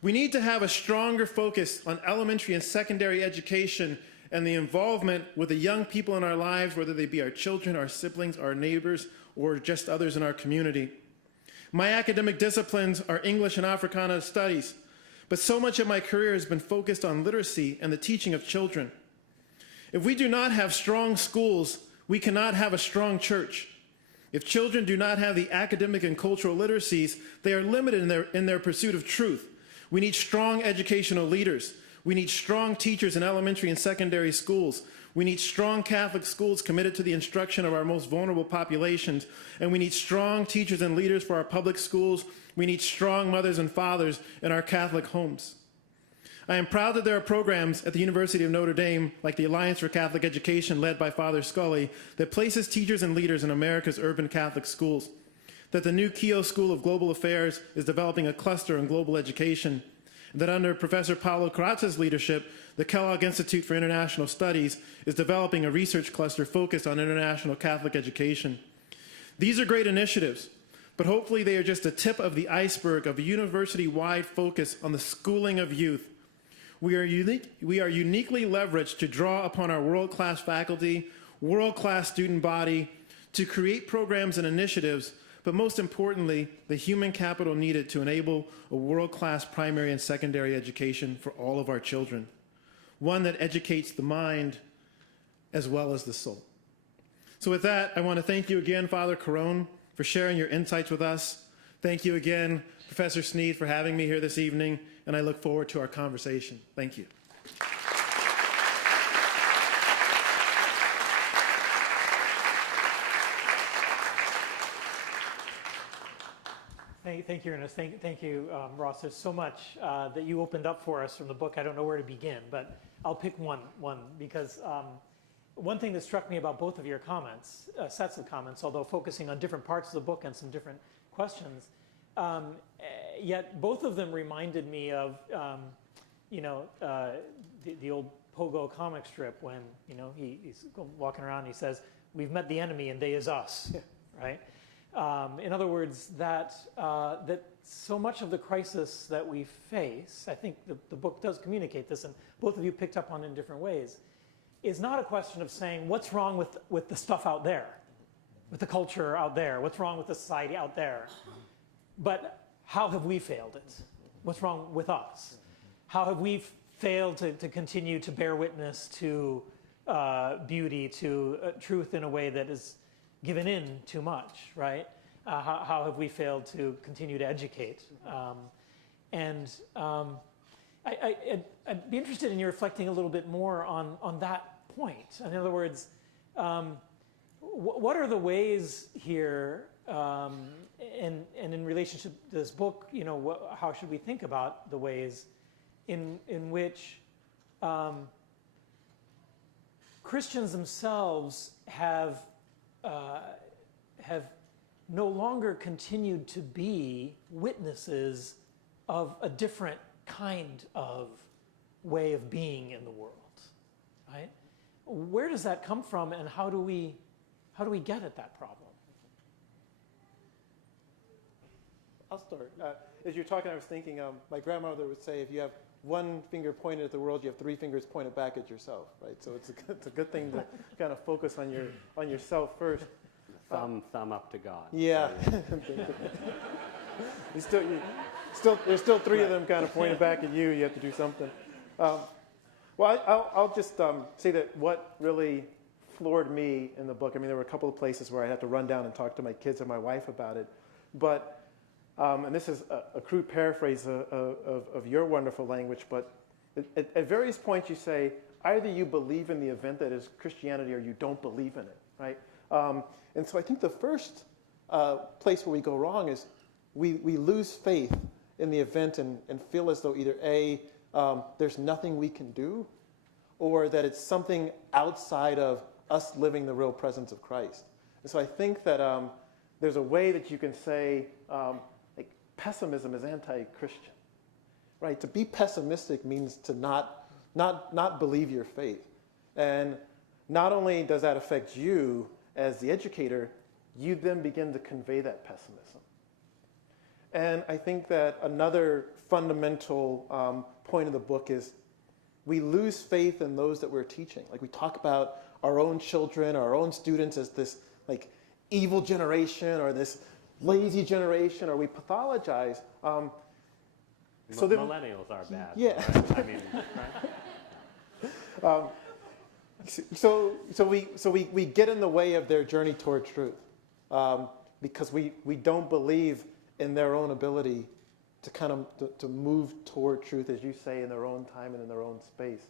We need to have a stronger focus on elementary and secondary education and the involvement with the young people in our lives, whether they be our children, our siblings, our neighbors, or just others in our community. My academic disciplines are English and Africana studies, but so much of my career has been focused on literacy and the teaching of children. If we do not have strong schools, we cannot have a strong church. If children do not have the academic and cultural literacies, they are limited in their pursuit of truth. We need strong educational leaders. We need strong teachers in elementary and secondary schools. We need strong Catholic schools committed to the instruction of our most vulnerable populations. And we need strong teachers and leaders for our public schools. We need strong mothers and fathers in our Catholic homes. I am proud that there are programs at the University of Notre Dame, like the Alliance for Catholic Education, led by Father Scully, that places teachers and leaders in America's urban Catholic schools. That the new Keough School of Global Affairs is developing a cluster in global education. That under Professor Paolo Carozza's leadership, the Kellogg Institute for International Studies is developing a research cluster focused on international Catholic education. These are great initiatives, but hopefully they are just a tip of the iceberg of a university-wide focus on the schooling of youth. We are uniquely leveraged to draw upon our world-class faculty, world-class student body, to create programs and initiatives, but most importantly, the human capital needed to enable a world-class primary and secondary education for all of our children, one that educates the mind as well as the soul. So with that, I want to thank you again, Father Carrón, for sharing your insights with us. Thank you again, Professor Sneed, for having me here this evening, and I look forward to our conversation. Thank you. Thank you, Ernest. Thank you, Ross. There's so much that you opened up for us from the book. I don't know where to begin, but I'll pick one because one thing that struck me about both of your comments, sets of comments, although focusing on different parts of the book and some different questions, yet both of them reminded me of, the old Pogo comic strip when, he's walking around and he says, "We've met the enemy and they is us," right? In other words, that so much of the crisis that we face, I think the book does communicate this, and both of you picked up on it in different ways, is not a question of saying what's wrong with the stuff out there, with the culture out there, what's wrong with the society out there, but how have we failed it? What's wrong with us? How have we failed to continue to bear witness to beauty, to truth in a way that is given in too much, right? How have we failed to continue to educate? I'd be interested in you reflecting a little bit more on that point. In other words, what are the ways here, and in relationship to this book, how should we think about the ways in which Christians themselves have no longer continued to be witnesses of a different kind of way of being in the world, right? Where does that come from, and how do we get at that problem? I'll start. As you're talking, I was thinking, my grandmother would say, if you have one finger pointed at the world, you have three fingers pointed back at yourself, right? So it's a good thing to kind of focus on yourself first. Thumb up to God. Yeah. There's still three of them kind of pointed back at you. You have to do something. I'll just say that what really floored me in the book, I mean, there were a couple of places where I had to run down and talk to my kids and my wife about it, but, and this is a crude paraphrase of your wonderful language, but at various points you say, either you believe in the event that is Christianity or you don't believe in it, right? And so I think the first place where we go wrong is we lose faith in the event and feel as though either A, there's nothing we can do, or that it's something outside of us living the real presence of Christ. And so I think that there's a way that you can say like pessimism is anti-Christian, right? To be pessimistic means to not believe your faith. And not only does that affect you as the educator, you then begin to convey that pessimism. And I think that another fundamental point of the book is we lose faith in those that we're teaching. Like we talk about our own children, our own students as this like evil generation or this lazy generation, or we pathologize. So millennials are bad. Yeah. Right? I mean, right? So we get in the way of their journey toward truth because we don't believe in their own ability to kind of to move toward truth, as you say, in their own time and in their own space.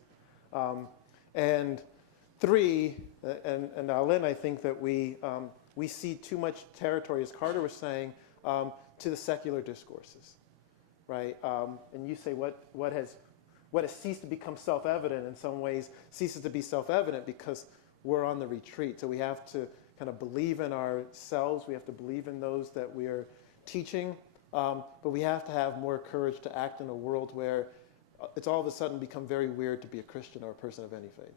And three, and I'll end, I think that we see too much territory, as Carter was saying, to the secular discourses, right? And you say what has ceased to become self-evident in some ways ceases to be self-evident because we're on the retreat. So we have to kind of believe in ourselves. We have to believe in those that we are teaching. But we have to have more courage to act in a world where it's all of a sudden become very weird to be a Christian or a person of any faith.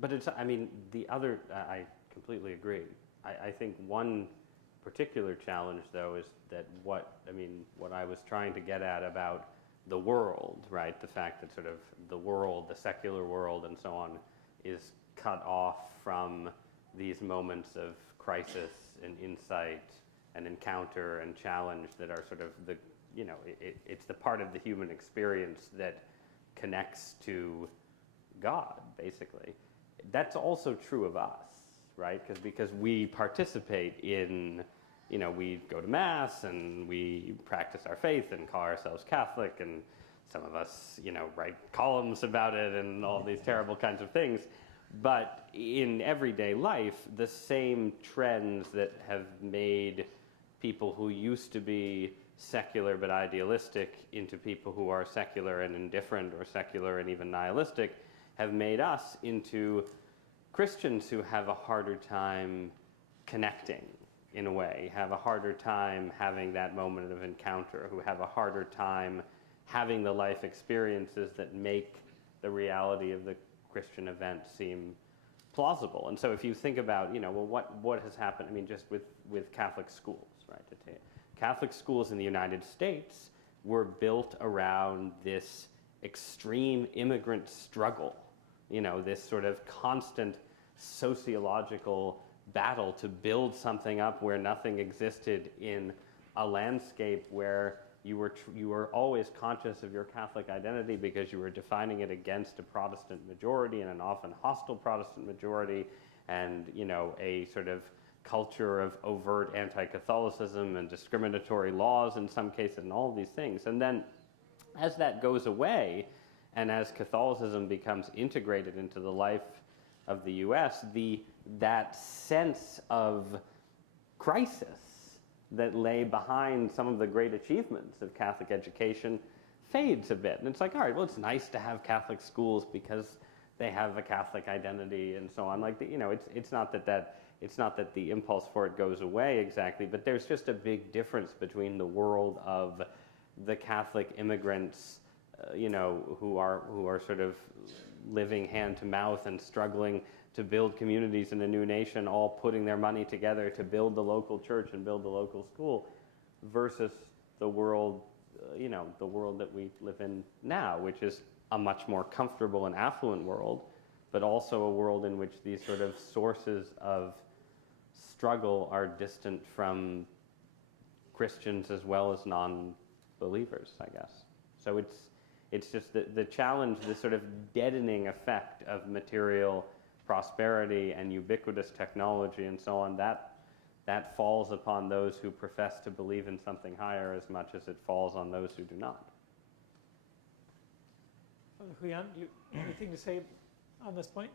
But it's, I mean, the other, I completely agree. I think one particular challenge, though, is that what I was trying to get at about the world, right? The fact that sort of the world, the secular world and so on, is cut off from these moments of crisis and insight and encounter and challenge that are sort of the, it's the part of the human experience that connects to God, basically. That's also true of us, right? Because we participate in, we go to Mass and we practice our faith and call ourselves Catholic, and some of us, write columns about it and all these terrible kinds of things. But in everyday life, the same trends that have made people who used to be secular but idealistic into people who are secular and indifferent, or secular and even nihilistic, have made us into Christians who have a harder time connecting, in a way, have a harder time having that moment of encounter, who have a harder time having the life experiences that make the reality of the Christian event seem plausible. And so if you think about, what has happened, just with Catholic schools, right? Catholic schools in the United States were built around this extreme immigrant struggle, this sort of constant sociological battle to build something up where nothing existed, in a landscape where you were always conscious of your Catholic identity because you were defining it against a Protestant majority, and an often hostile Protestant majority, and a sort of culture of overt anti-Catholicism and discriminatory laws in some cases, and all of these things. And then as that goes away, and as Catholicism becomes integrated into the life of the U.S., that sense of crisis that lay behind some of the great achievements of Catholic education fades a bit. And it's like, all right, well, it's nice to have Catholic schools because they have a Catholic identity and so on. It's not that the impulse for it goes away exactly, but there's just a big difference between the world of the Catholic immigrants, who are sort of living hand to mouth and struggling to build communities in a new nation, all putting their money together to build the local church and build the local school, versus the world, the world that we live in now, which is a much more comfortable and affluent world, but also a world in which these sort of sources of struggle are distant from Christians as well as non-believers, I guess. So it's just the challenge, this sort of deadening effect of material prosperity and ubiquitous technology and so on, that falls upon those who profess to believe in something higher as much as it falls on those who do not. Julián, do you have anything to say on this point?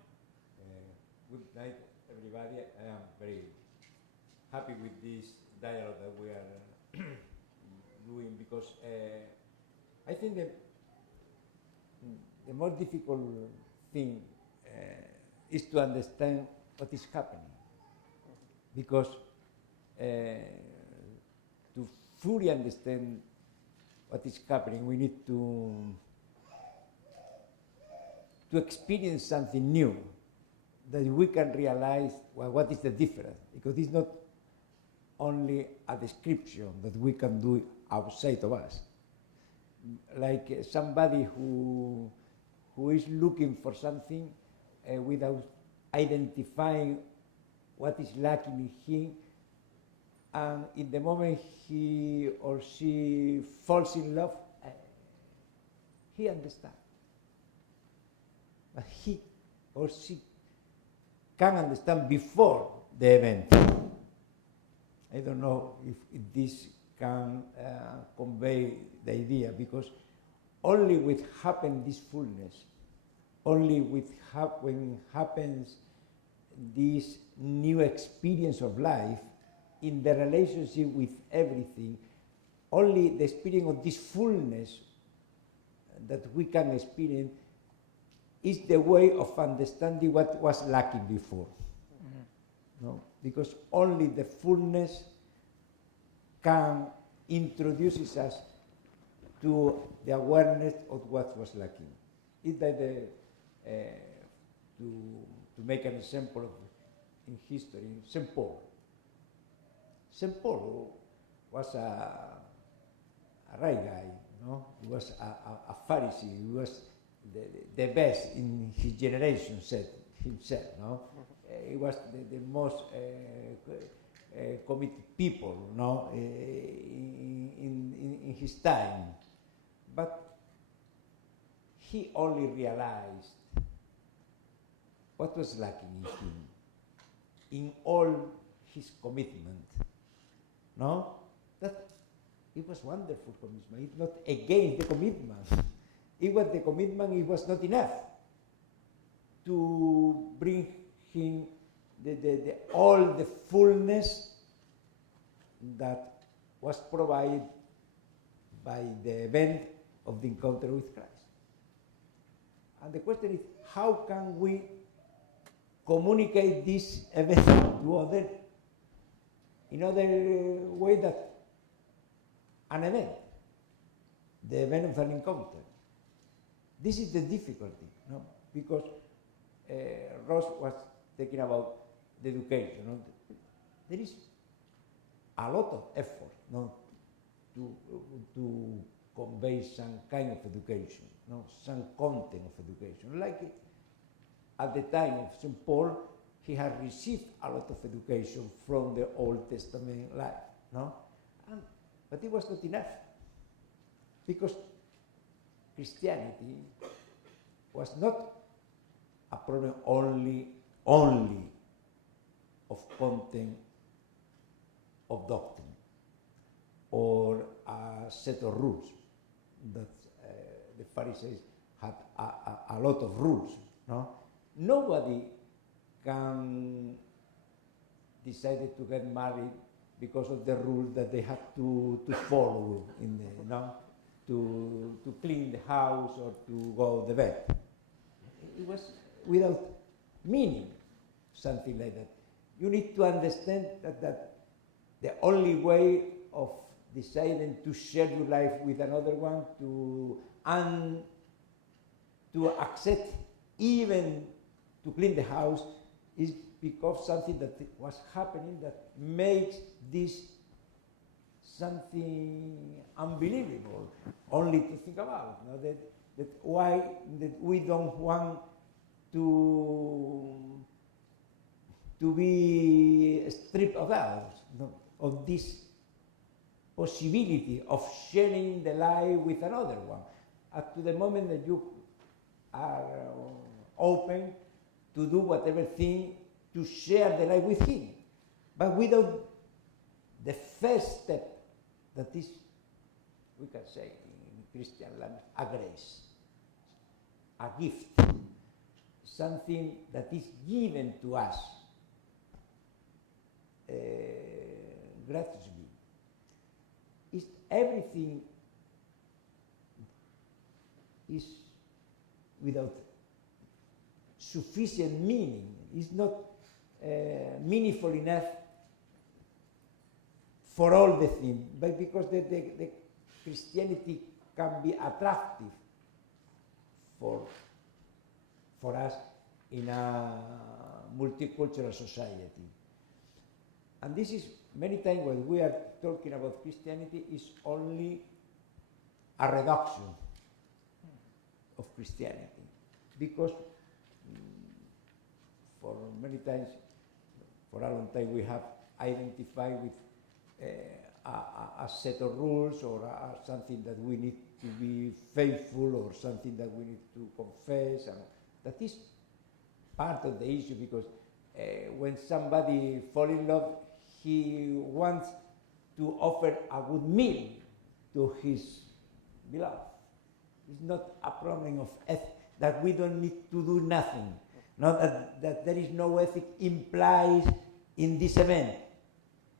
Good night, everybody. I am very happy with this dialogue that we are doing, because I think the more difficult thing is to understand what is happening, because to fully understand what is happening, we need to experience something new, that we can realize, well, what is the difference, because it's not only a description that we can do outside of us. Like somebody who is looking for something without identifying what is lacking in him, and in the moment he or she falls in love, he understands. But he or she can understand before the event. I don't know if this can convey the idea, because only with this fullness, only with when happens this new experience of life in the relationship with everything, only the experience of this fullness that we can experience is the way of understanding what was lacking before. Mm-hmm. No? Because only the fullness can introduce us to the awareness of what was lacking. Is that to make an example of in history, St. Paul. St. Paul was a right guy, no? He was a Pharisee. He was the best in his generation, said. himself. No, he was the most committed people, no, in his time, but he only realized what was lacking in him, in all his commitment. No, that it was wonderful commitment. It's not against the commitment. It was the commitment. It was not enough to bring him all the fullness that was provided by the event of the encounter with Christ. And the question is, how can we communicate this event to others in other way that an event, the event of an encounter? This is the difficulty, no? Because Ross was talking about the education. No? There is a lot of effort, no, to convey some kind of education, no, some content of education. Like at the time of St. Paul, he had received a lot of education from the Old Testament life, no, but it was not enough, because Christianity was not a problem only of content of doctrine or a set of rules that the Pharisees had a lot of rules. No, nobody can decide to get married because of the rules that they had to follow in the, no, to clean the house or to go to the bed. It was without meaning, something like that. You need to understand that the only way of deciding to share your life with another one, to accept even to clean the house, is because something that was happening that makes this something unbelievable only to think about. You know, that why that we don't want to be stripped of others, no, of this possibility of sharing the life with another one. Up to the moment that you are open to do whatever thing to share the life with him, but without the first step, that is, we can say in Christian language, a grace, a gift, something that is given to us graciously. It's everything is without sufficient meaning. It's not meaningful enough for all the things, but because the Christianity can be attractive for us in a multicultural society. And this is many times when we are talking about Christianity is only a reduction of Christianity, because for many times, for a long time, we have identified with a set of rules or something that we need to be faithful or something that we need to confess, and that is part of the issue, because when somebody falls in love, he wants to offer a good meal to his beloved. It's not a problem of ethics, that we don't need to do nothing. Not that there is no ethic implied in this event.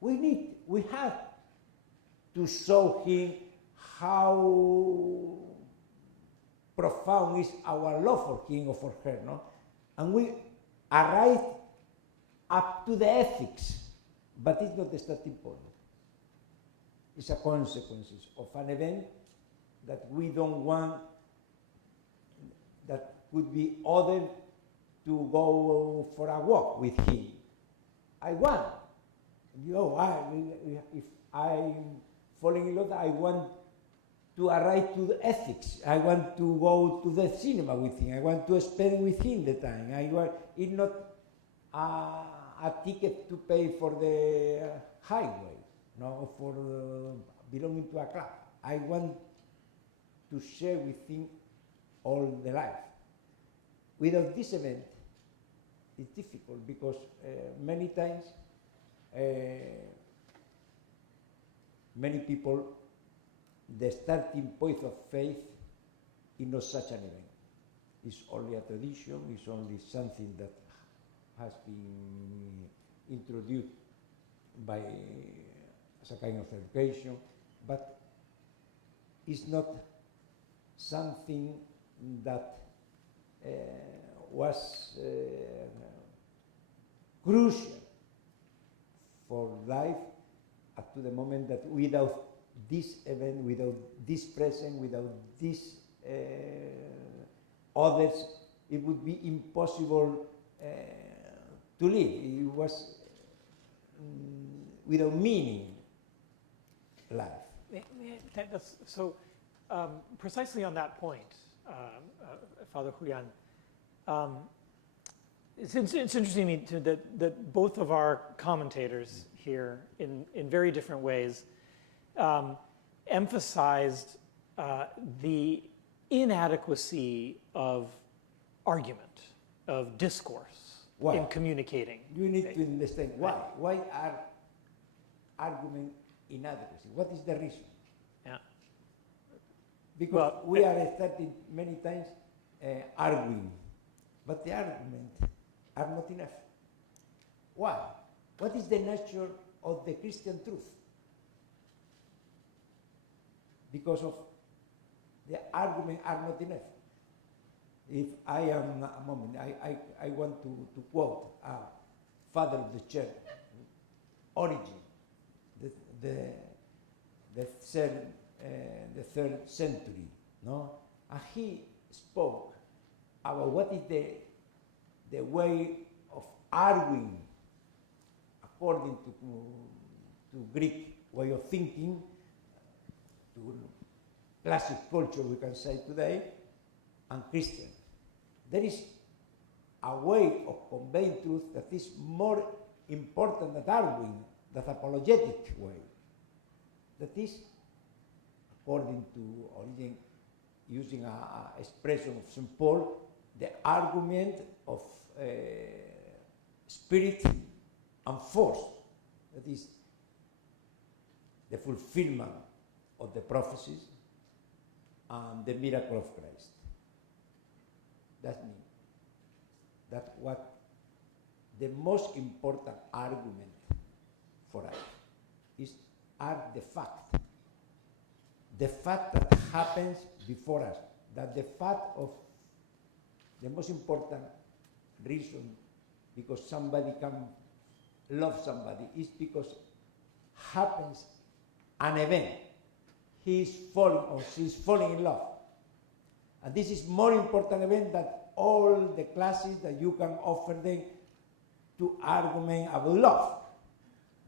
We have to show him how profound is our love for him or for her, no? And we arrive up to the ethics, but it's not the starting point. It's a consequence of an event that we don't want, that could be ordered to go for a walk with him. I want, if I fall in love, I want to arrive to the ethics. I want to go to the cinema with him. I want to spend with him the time. It's not a ticket to pay for the highway, no, for belonging to a club. I want to share with him all the life. Without this event, it's difficult because many times many people, the starting point of faith is not such an event. It's only a tradition, it's only something that has been introduced by as a kind of education, but it's not something that was crucial for life up to the moment that without this event, without this present, without these others, it would be impossible to live. It was without meaning life. So precisely on that point, Father Julián, it's interesting to me that both of our commentators here, in very different ways, emphasized the inadequacy of argument, of discourse in communicating. You need to understand why. Why are arguments inadequacy? What is the reason? Yeah. Because we are starting many times arguing, but the arguments are not enough. Why? What is the nature of the Christian truth? Because of the arguments are not enough. If I am a moment, I want to quote a father of the church, Origen, the third century, no? And he spoke about what is the way of arguing according to Greek way of thinking, to classic culture we can say today, and Christian. There is a way of conveying truth that is more important than arguing, that apologetic way. That is, according to Origen, using an expression of St. Paul, the argument of spirit and force. That is the fulfillment of the prophecies and the miracle of Christ. That means that what the most important argument for us are the fact that happens before us, that the fact of the most important reason because somebody can love somebody is because happens an event. He is falling or she is falling in love. And this is more important event than all the classes that you can offer them to argument about love.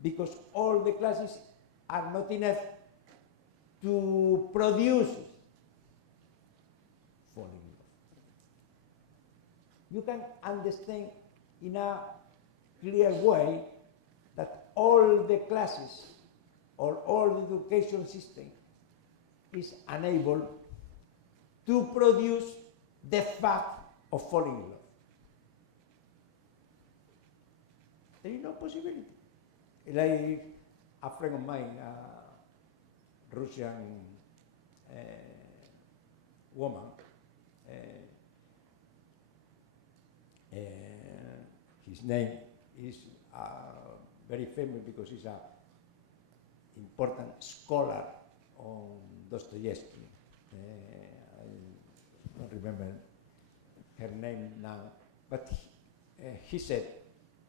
Because all the classes are not enough to produce falling in love. You can understand in a clear way that all the classes or all the education system is unable to produce the fact of falling in love. There is no possibility. Like a friend of mine, a Russian woman, his name is very famous because he's an important scholar on Dostoevsky. I don't remember her name now, but he said,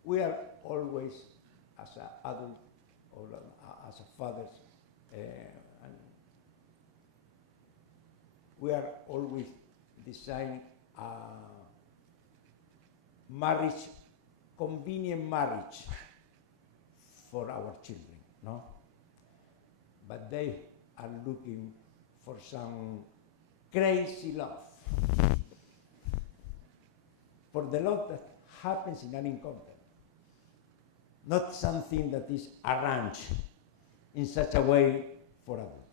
we are always, as an adult or as a fathers, and we are always designing a marriage, convenient marriage for our children, no? But they are looking for some crazy love, for the love that happens in an encounter, not something that is arranged in such a way for others.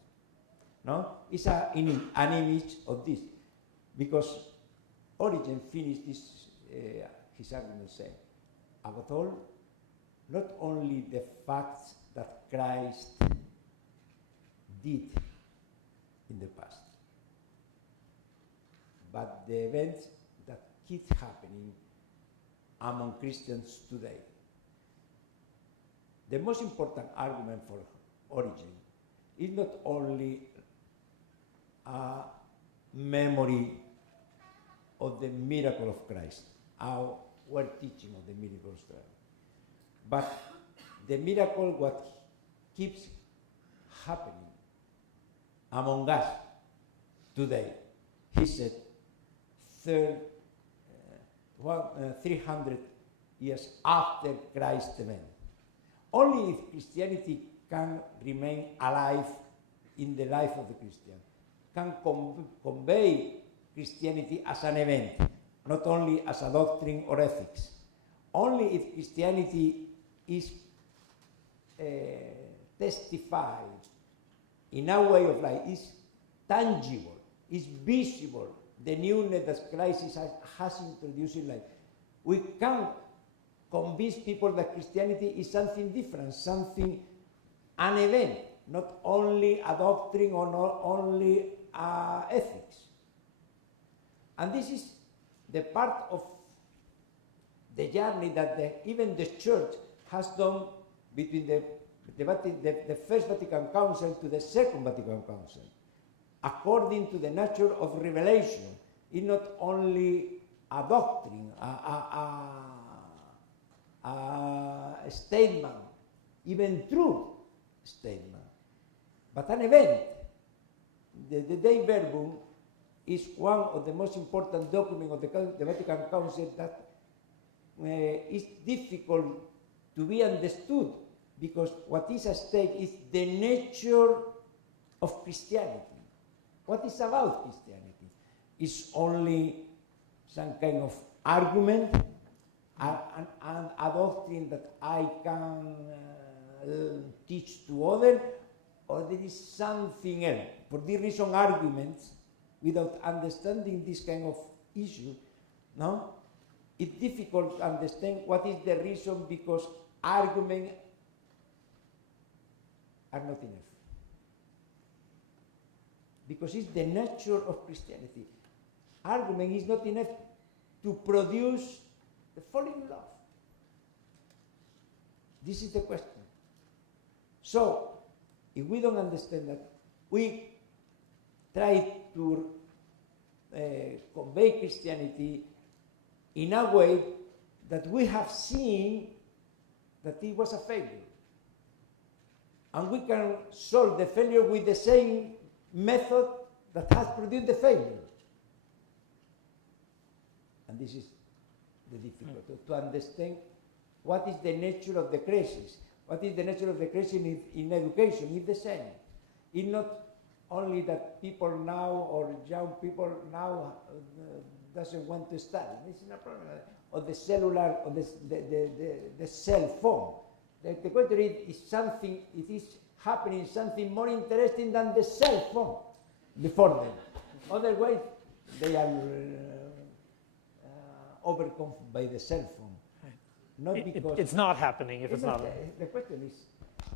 No? It's an image of this, because Origen finished his argument saying, above all, not only the facts that Christ did in the past, but the events that keep happening among Christians today. The most important argument for Origen is not only a memory of the miracle of Christ, our teaching of the miracle of Christ, but the miracle what keeps happening among us today. He said 300 years after Christ's event. Only if Christianity can remain alive in the life of the Christian, can convey Christianity as an event, not only as a doctrine or ethics. Only if Christianity is testified in our way of life, is tangible, is visible, the newness that Christ has introduced in life. We can convince people that Christianity is something different, something, an event, not only a doctrine or not only ethics. And this is the part of the journey that even the Church has done between the First Vatican Council to the Second Vatican Council. According to the nature of revelation, it's not only a doctrine, a statement, even true statement, but an event. The Dei Verbum is one of the most important documents of the Vatican Council that is difficult to be understood, because what is at stake is the nature of Christianity. What is about Christianity? It's only some kind of argument, and a doctrine that I can teach to others, or there is something else. For this reason, arguments, without understanding this kind of issue, no, it's difficult to understand what is the reason, because arguments are not enough. Because it's the nature of Christianity. Argument is not enough to produce the falling in love. This is the question. So, if we don't understand that, we try to convey Christianity in a way that we have seen that it was a failure. And we can solve the failure with the same method that has produced the failure. And this is the difficulty, to understand what is the nature of the crisis. What is the nature of the crisis in education? It's the same. It's not only that people now, or young people now, doesn't want to study. This is a problem. Or the cellular, or the cell phone. The question is something, it is happening something more interesting than the cell phone before them. Otherwise, they are overcome by the cell phone. Not because it's not happening if it's not. The question is,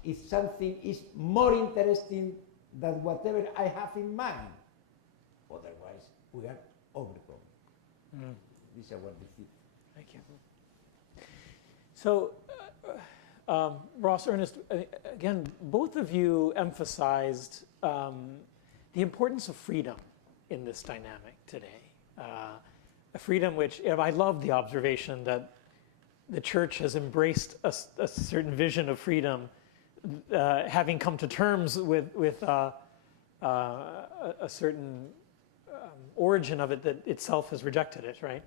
if something is more interesting than whatever I have in mind. Otherwise, we are overcome. This is our defeat. Thank you. So, Ross, Ernest, again, both of you emphasized the importance of freedom in this dynamic today. A freedom which, I love the observation that the church has embraced a certain vision of freedom, having come to terms with a certain origin of it that itself has rejected it, right?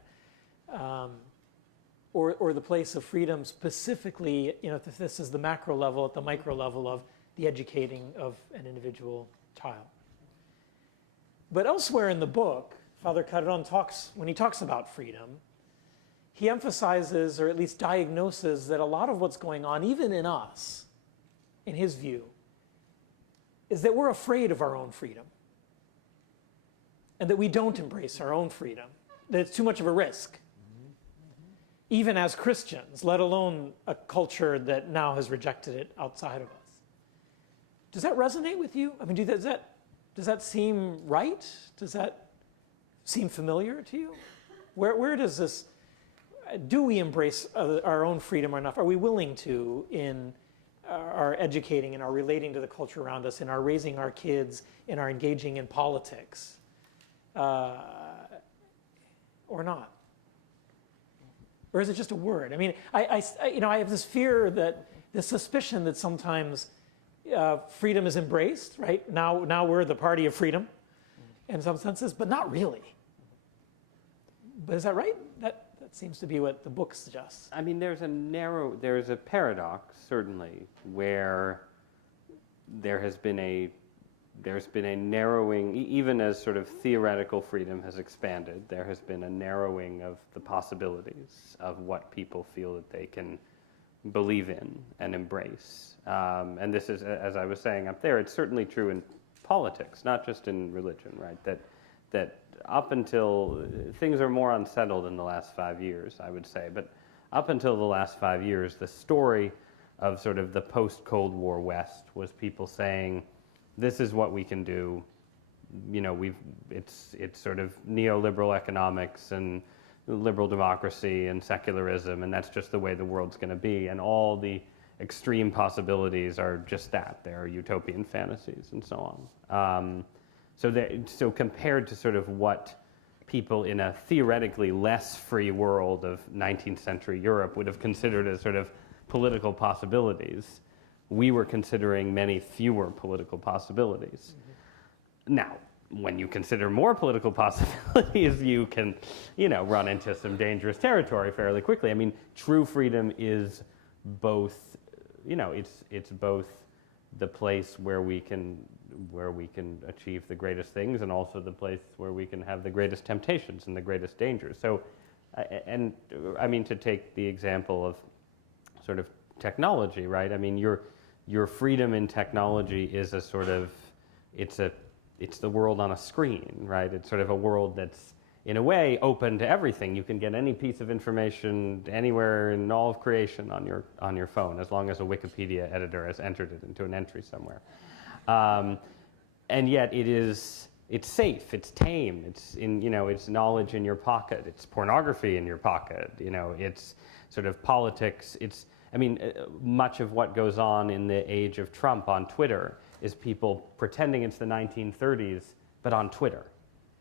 Or the place of freedom specifically, if this is the macro level, at the micro level of the educating of an individual child. But elsewhere in the book, Father Carrón when he talks about freedom, he emphasizes, or at least diagnoses, that a lot of what's going on, even in us, in his view, is that we're afraid of our own freedom. And that we don't embrace our own freedom, that it's too much of a risk. Even as Christians, let alone a culture that now has rejected it outside of us. Does that resonate with you? I mean, does that seem right? Does that seem familiar to you? Where does this, do we embrace our own freedom enough? Are we willing to in our educating, in our relating to the culture around us, in our raising our kids, in our engaging in politics? Or not? Or is it just a word? I mean, I have this fear that, this suspicion that sometimes freedom is embraced, right? Now we're the party of freedom in some senses, but not really. But is that right? That seems to be what the book suggests. I mean, there's a paradox, certainly, where there's been a narrowing, even as sort of theoretical freedom has expanded, there has been a narrowing of the possibilities of what people feel that they can believe in and embrace. And this is, as I was saying up there, it's certainly true in politics, not just in religion, right? That up until, things are more unsettled in the last 5 years, I would say, but up until the last 5 years, the story of sort of the post-Cold War West was people saying, this is what we can do. You know, it's sort of neoliberal economics and liberal democracy and secularism, and that's just the way the world's going to be. And all the extreme possibilities are just that. They're utopian fantasies and so on. So compared to sort of what people in a theoretically less free world of 19th century Europe would have considered as sort of political possibilities, we were considering many fewer political possibilities. Mm-hmm. Now, when you consider more political possibilities, you can, run into some dangerous territory fairly quickly. I mean, true freedom is both, it's both the place where we can achieve the greatest things, and also the place where we can have the greatest temptations and the greatest dangers. So, and I mean, to take the example of sort of technology, right? I mean, your freedom in technology is a sort of, it's the world on a screen, right? It's sort of a world that's, in a way, open to everything. You can get any piece of information anywhere in all of creation on your phone, as long as a Wikipedia editor has entered it into an entry somewhere. And yet it's safe, it's tame, it's knowledge in your pocket, it's pornography in your pocket, it's sort of politics, much of what goes on in the age of Trump on Twitter is people pretending it's the 1930s, but on Twitter.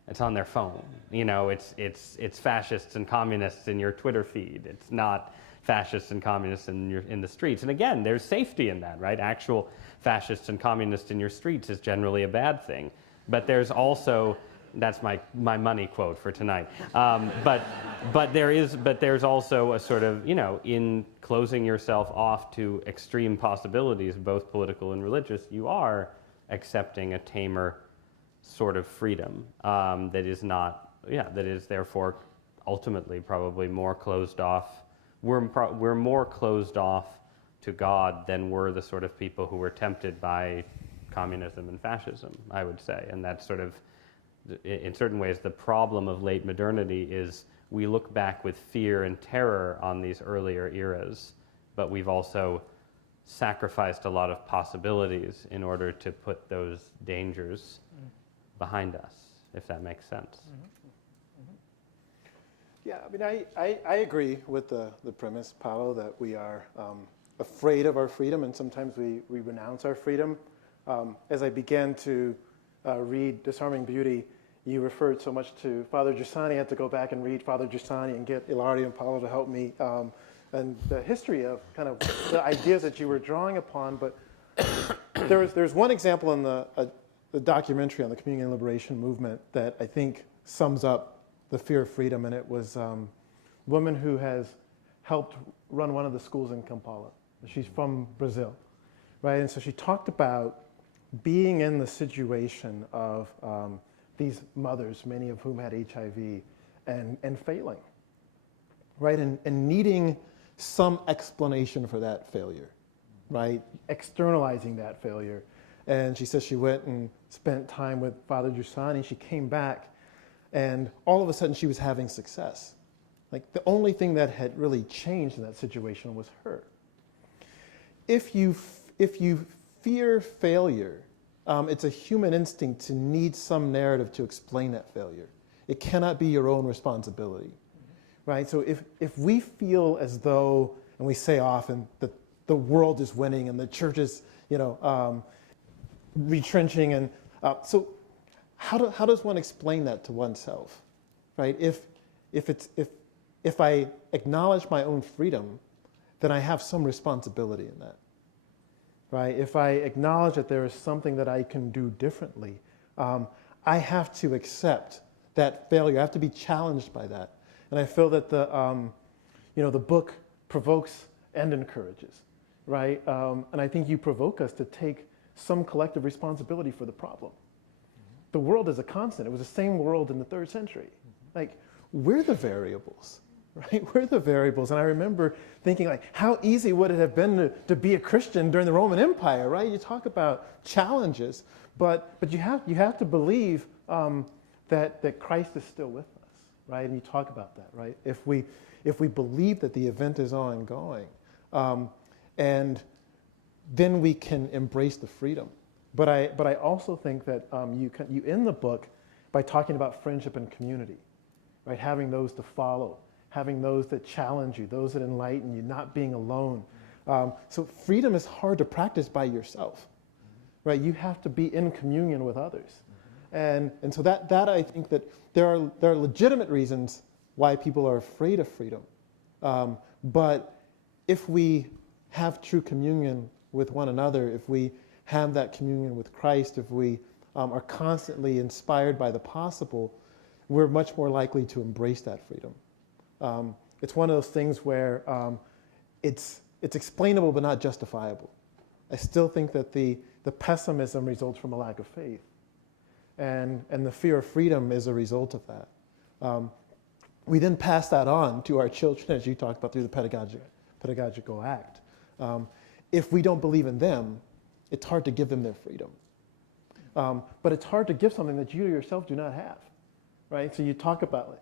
It's on their phone. It's fascists and communists in your Twitter feed. It's not fascists and communists in the streets. And again, there's safety in that, right? Actual fascists and communists in your streets is generally a bad thing. But there's also, that's my money quote for tonight. But there's also a sort of, in closing yourself off to extreme possibilities, both political and religious, you are accepting a tamer sort of freedom that is therefore ultimately probably more closed off. We're more closed off to God than were the sort of people who were tempted by communism and fascism, I would say. And that's sort of, in certain ways, the problem of late modernity is we look back with fear and terror on these earlier eras, but we've also sacrificed a lot of possibilities in order to put those dangers behind us, if that makes sense. Yeah, I mean, I agree with the premise, Paolo, that we are afraid of our freedom, and sometimes we renounce our freedom. As I began to read Disarming Beauty, you referred so much to Father Giussani. I had to go back and read Father Giussani and get Ilaria and Paolo to help me, and the history of kind of the ideas that you were drawing upon. But there's one example in the documentary on the Communion and Liberation movement that I think sums up the fear of freedom, and it was a woman who has helped run one of the schools in Kampala. She's from Brazil, right? And so she talked about being in the situation of these mothers, many of whom had HIV, and failing, right? And needing some explanation for that failure, right? Externalizing that failure. And she says she went and spent time with Father Giussani. She came back, and all of a sudden she was having success. Like the only thing that had really changed in that situation was her. If you fear failure, it's a human instinct to need some narrative to explain that failure. It cannot be your own responsibility, right? So if we feel as though, and we say often that the world is winning and the church is, retrenching, and so how does one explain that to oneself, right? If I acknowledge my own freedom, then I have some responsibility in that, right? If I acknowledge that there is something that I can do differently, I have to accept that failure. I have to be challenged by that. And I feel that the book provokes and encourages, right? And I think you provoke us to take some collective responsibility for the problem. The world is a constant. It was the same world in the 3rd century. Like, we're the variables, right? We're the variables. And I remember thinking, like, how easy would it have been to be a Christian during the Roman Empire, right? You talk about challenges, but you have to believe that Christ is still with us, right? And you talk about that, right? If we believe that the event is ongoing, and then we can embrace the freedom. But I also think that you end the book by talking about friendship and community, right? Having those to follow, having those that challenge you, those that enlighten you, not being alone. So freedom is hard to practice by yourself, right? You have to be in communion with others. And so that I think that there are legitimate reasons why people are afraid of freedom. But if we have true communion with one another, if we have that communion with Christ, if we are constantly inspired by the possible, we're much more likely to embrace that freedom. It's one of those things where it's explainable but not justifiable. I still think that the pessimism results from a lack of faith. And the fear of freedom is a result of that. We then pass that on to our children, as you talked about, through the pedagogical act. If we don't believe in them, it's hard to give them their freedom. But it's hard to give something that you yourself do not have, right? So you talk about it.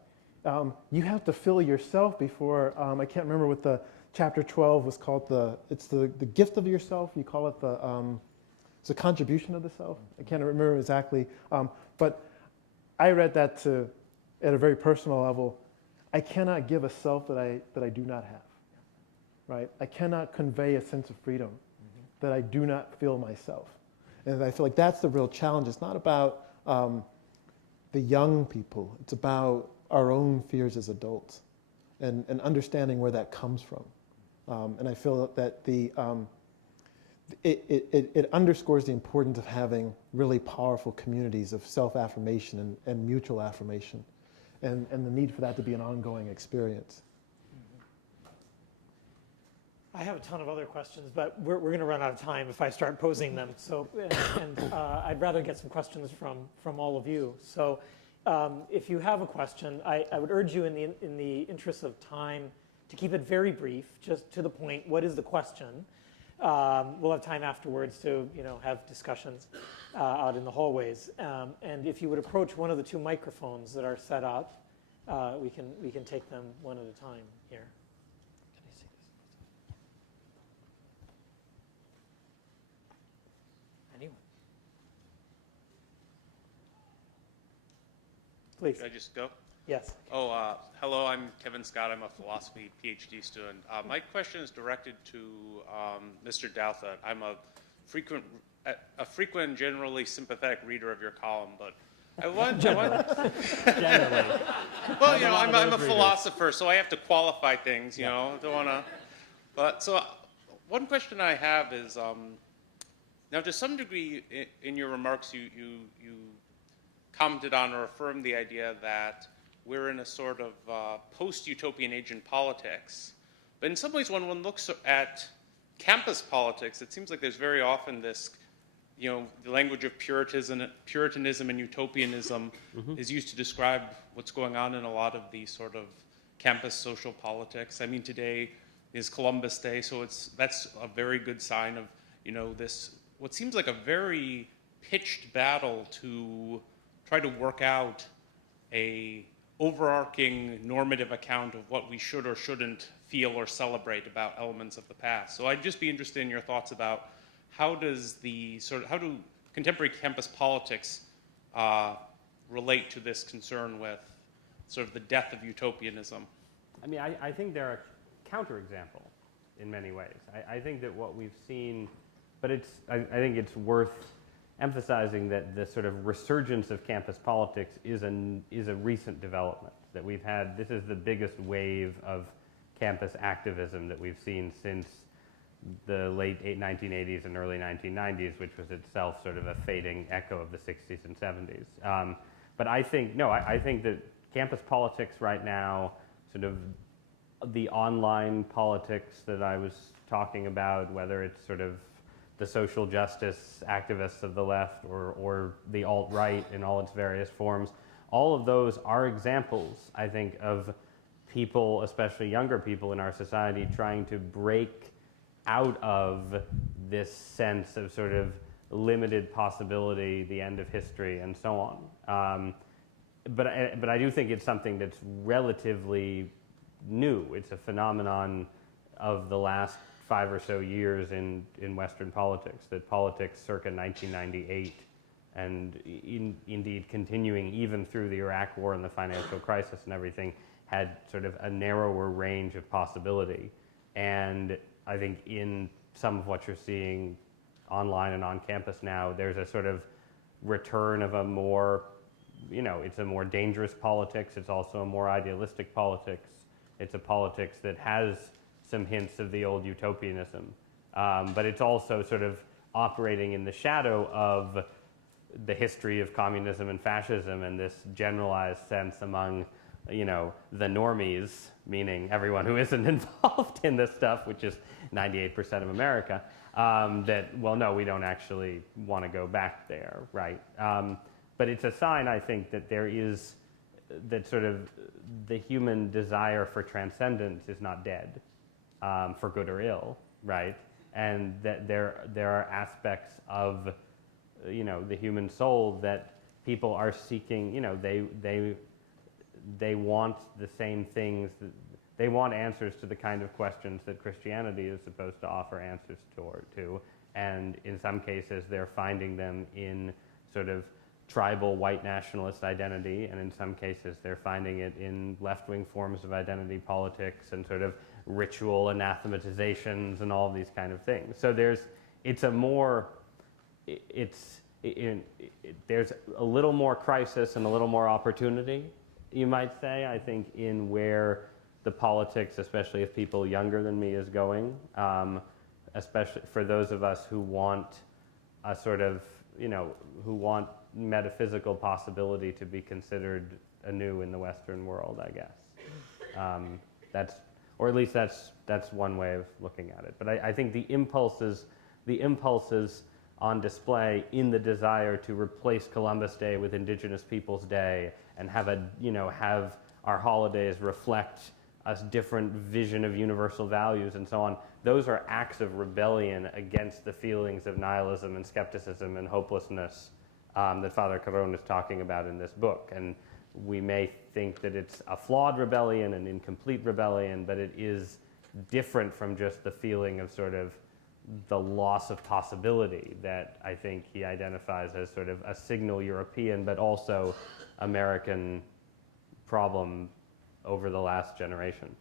You have to fill yourself before, I can't remember what the chapter 12 was called, it's the gift of yourself. You call it it's a contribution of the self. I can't remember exactly. But I read that at a very personal level. I cannot give a self that I do not have, right? I cannot convey a sense of freedom that I do not feel myself. And I feel like that's the real challenge. It's not about the young people. It's about our own fears as adults and understanding where that comes from. And I feel that it underscores the importance of having really powerful communities of self-affirmation and mutual affirmation, and the need for that to be an ongoing experience. I have a ton of other questions, but we're going to run out of time if I start posing them. So, I'd rather get some questions from all of you. So, if you have a question, I would urge you in the interest of time to keep it very brief, just to the point. What is the question? We'll have time afterwards to have discussions out in the hallways. And if you would approach one of the 2 microphones that are set up, we can take them one at a time here. Please. Should I just go? Yes. Oh, hello, I'm Kevin Scott. I'm a philosophy PhD student. My question is directed to Mr. Douthat. I'm a frequent, generally sympathetic reader of your column, but I want Generally. well, I'm a philosopher, so I have to qualify things, don't want to. But so one question I have is, now to some degree in your remarks, you commented on or affirmed the idea that we're in a sort of post-utopian age in politics. But in some ways, when one looks at campus politics, it seems like there's very often this you know, the language of Puritanism and utopianism is used to describe what's going on in a lot of the sort of campus social politics. I mean, today is Columbus Day, so that's a very good sign of, you know, this, what seems like a very pitched battle to try to work out a overarching normative account of what we should or shouldn't feel or celebrate about elements of the past. So I'd just be interested in your thoughts about how do contemporary campus politics relate to this concern with sort of the death of utopianism? I mean, I think they're a counterexample in many ways. I think that what we've seen, but I think it's worth emphasizing that the sort of resurgence of campus politics is a recent development that we've had. This is the biggest wave of campus activism that we've seen since the late 1980s and early 1990s, which was itself sort of a fading echo of the 60s and 70s. But I think that campus politics right now, sort of the online politics that I was talking about, whether it's sort of the social justice activists of the left or the alt-right in all its various forms, all of those are examples, I think, of people, especially younger people in our society, trying to break out of this sense of sort of limited possibility, the end of history, and so on. But I do think it's something that's relatively new. It's a phenomenon of the last 5 or so years in Western politics, that politics circa 1998, and indeed continuing even through the Iraq War and the financial crisis and everything, had sort of a narrower range of possibility. And I think in some of what you're seeing online and on campus now, there's a sort of return of a more, you know, it's a more dangerous politics. It's also a more idealistic politics. It's a politics that has some hints of the old utopianism. But it's also sort of operating in the shadow of the history of communism and fascism and this generalized sense among, you know, the normies, meaning everyone who isn't involved in this stuff, which is 98% of America, that, well, no, we don't actually want to go back there, right? But it's a sign, I think, that there is, that sort of the human desire for transcendence is not dead, for good or ill, right? And that there are aspects of, you know, the human soul that people are seeking, you know, they want the same things, they want answers to the kind of questions that Christianity is supposed to offer answers to, and in some cases they're finding them in sort of tribal white nationalist identity, and in some cases they're finding it in left-wing forms of identity politics and sort of ritual anathematizations and all of these kind of things. So there's a little more crisis and a little more opportunity, you might say, I think, in where the politics, especially of people younger than me, is going, especially for those of us who want a sort of, you know, who want metaphysical possibility to be considered anew in the Western world, I guess. Or at least that's one way of looking at it. But I think the impulses on display in the desire to replace Columbus Day with Indigenous Peoples Day and have our holidays reflect a different vision of universal values and so on, those are acts of rebellion against the feelings of nihilism and skepticism and hopelessness that Father Carrón is talking about in this book. And we may think that it's a flawed rebellion, an incomplete rebellion, but it is different from just the feeling of sort of the loss of possibility that I think he identifies as sort of a signal European, but also American problem over the last generation.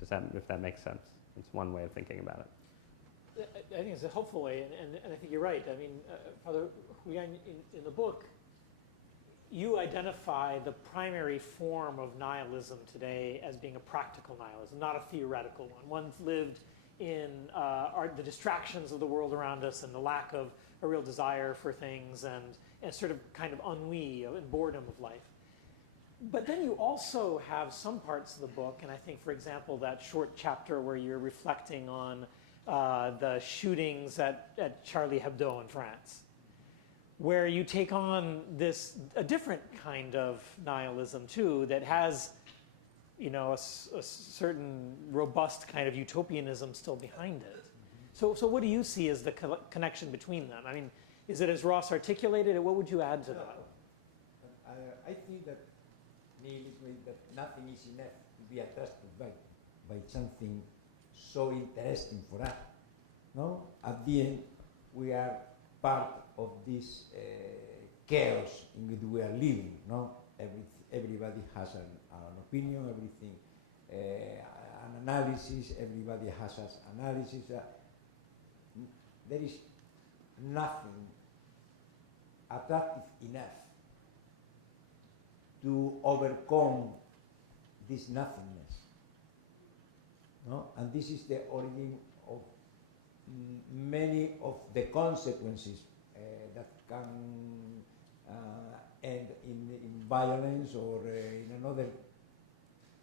If that makes sense? It's one way of thinking about it. I think it's a helpful way, and I think you're right. I mean, Father Julián, in the book, you identify the primary form of nihilism today as being a practical nihilism, not a theoretical one. One's lived in the distractions of the world around us and the lack of a real desire for things and sort of kind of ennui and boredom of life. But then you also have some parts of the book, and I think, for example, that short chapter where you're reflecting on the shootings at Charlie Hebdo in France. where you take on a different kind of nihilism too, that has, you know, a certain robust kind of utopianism still behind it. So what do you see as the connection between them? I mean, is it as Ross articulated it? What would you add to that? I think that nihilism is that nothing is enough to be attracted by something so interesting for us. No? At the end, we are part of this chaos in which we are living. No? Everybody has an opinion, everything, an analysis, everybody has an analysis. There is nothing attractive enough to overcome this nothingness. No? And this is the origin of many of the consequences that can end in violence or in another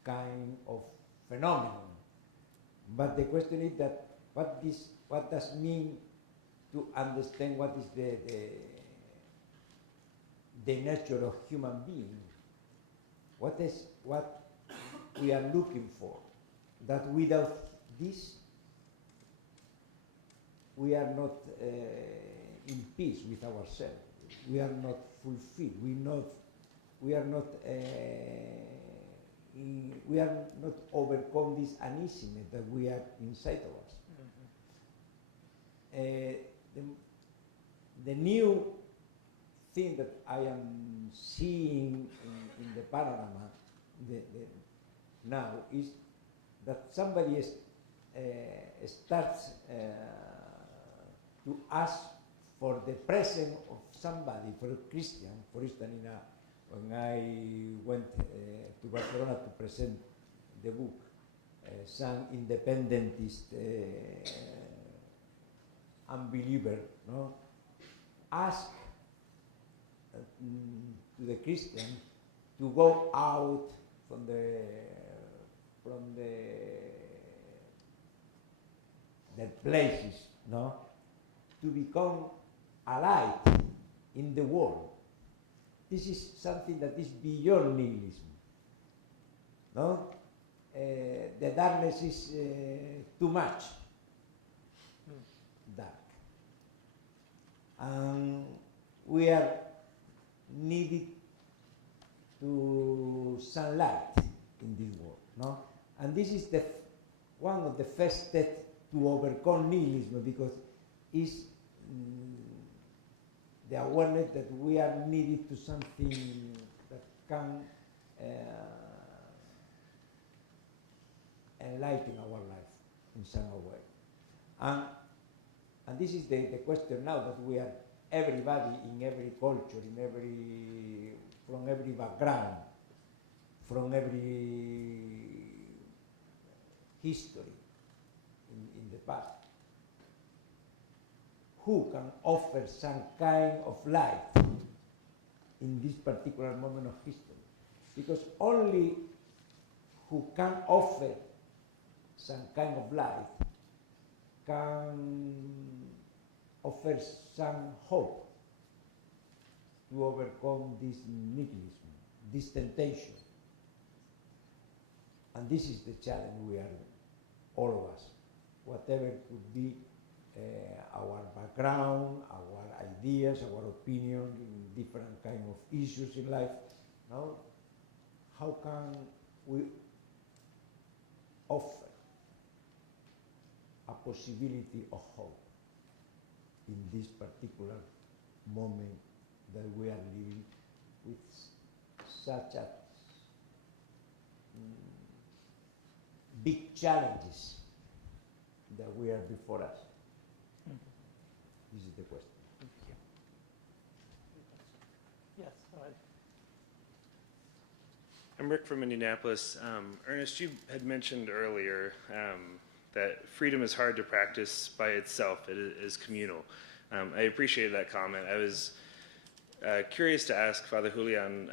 kind of phenomenon. But the question is that what does mean to understand what is the nature of human being? What we are looking for? That without this, we are not in peace with ourselves. We are not fulfilled. We are not overcome this uneasiness that we are inside of us. The new thing that I am seeing in the panorama now is that somebody starts to ask for the presence of somebody, for a Christian. For instance, when I went to Barcelona to present the book, some independentist unbeliever, no, ask to the Christian to go out from their places, no, to become alive in the world. This is something that is beyond nihilism. No, the darkness is too much dark, and we are needed to sunlight in this world, no? And this is one of the first steps to overcome nihilism, because it's the awareness that we are needed to something that can enlighten our life in some way. And this is the question now, that we are everybody in every culture, from every background, from every history in the past, who can offer some kind of light in this particular moment of history. Because only who can offer some kind of light can offer some hope to overcome this nihilism, this temptation. And this is the challenge we are, all of us, whatever could be our background, our ideas, our opinion in different kind of issues in life. Now, how can we offer a possibility of hope in this particular moment that we are living with such a big challenges that we are before us? This is the question. Yes, go ahead. I'm Rick from Indianapolis. Ernest, you had mentioned earlier that freedom is hard to practice by itself. It is communal. I appreciated that comment. I was curious to ask Father Julián,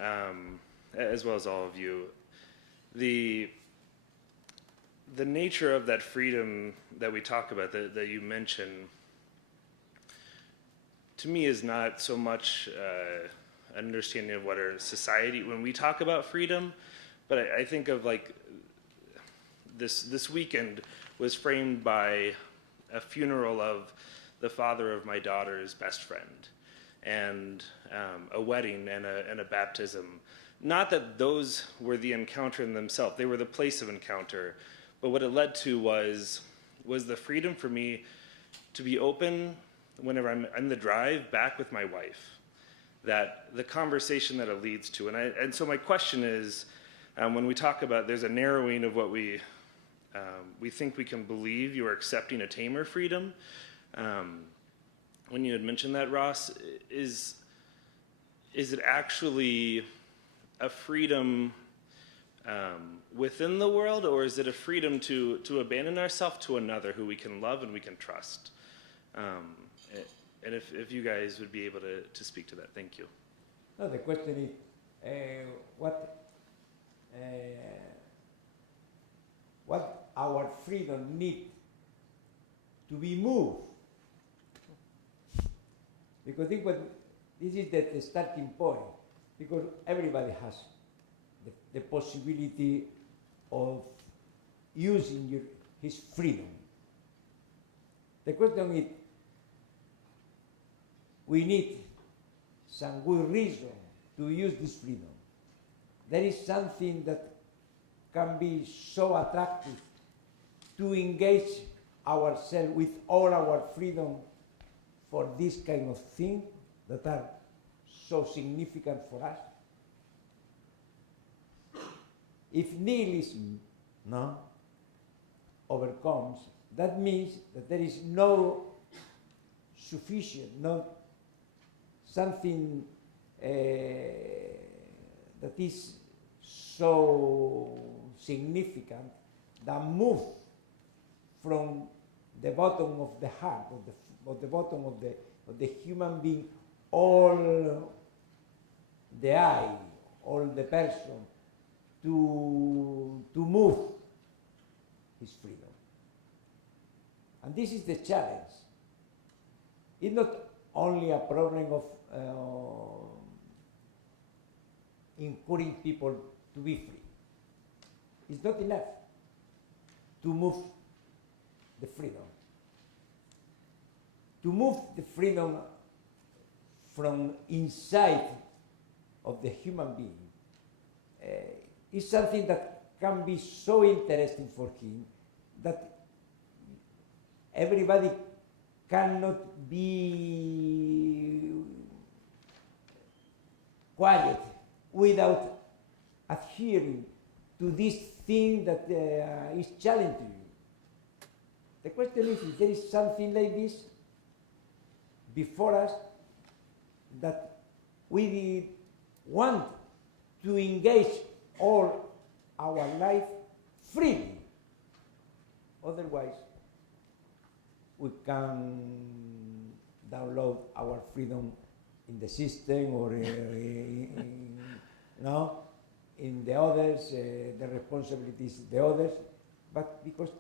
as well as all of you, the nature of that freedom that we talk about, that you mention, to me is not so much an understanding of what our society, when we talk about freedom, but I think of like this weekend was framed by a funeral of the father of my daughter's best friend, and a wedding and a baptism. Not that those were the encounter in themselves, they were the place of encounter, but what it led to was the freedom for me to be open whenever I'm on the drive back with my wife, that the conversation that it leads to. And so my question is, when we talk about there's a narrowing of what we think we can believe, you are accepting a tamer freedom. When you had mentioned that, Ross, is it actually a freedom within the world, or is it a freedom to abandon ourselves to another who we can love and we can trust? And if you guys would be able to speak to that, thank you. No, the question is what our freedom needs to be moved. Because I think this is the starting point, because everybody has the possibility of using his freedom. The question is, we need some good reason to use this freedom. There is something that can be so attractive to engage ourselves with all our freedom for this kind of thing that are so significant for us. If nihilism overcomes, that means that there is no sufficient, no something that is so significant that moves from the bottom of the heart, of the bottom of the human being, all the I, all the person, to move his freedom. And this is the challenge. It's not only a problem of encouraging people to be free. It's not enough to move the freedom. To move the freedom from inside of the human being is something that can be so interesting for him that everybody cannot be quiet without adhering to this thing that is challenging you. The question is, if there is something like this before us that we want to engage all our life freely. Otherwise, we can download our freedom in the system or in the others, the responsibilities the others, but because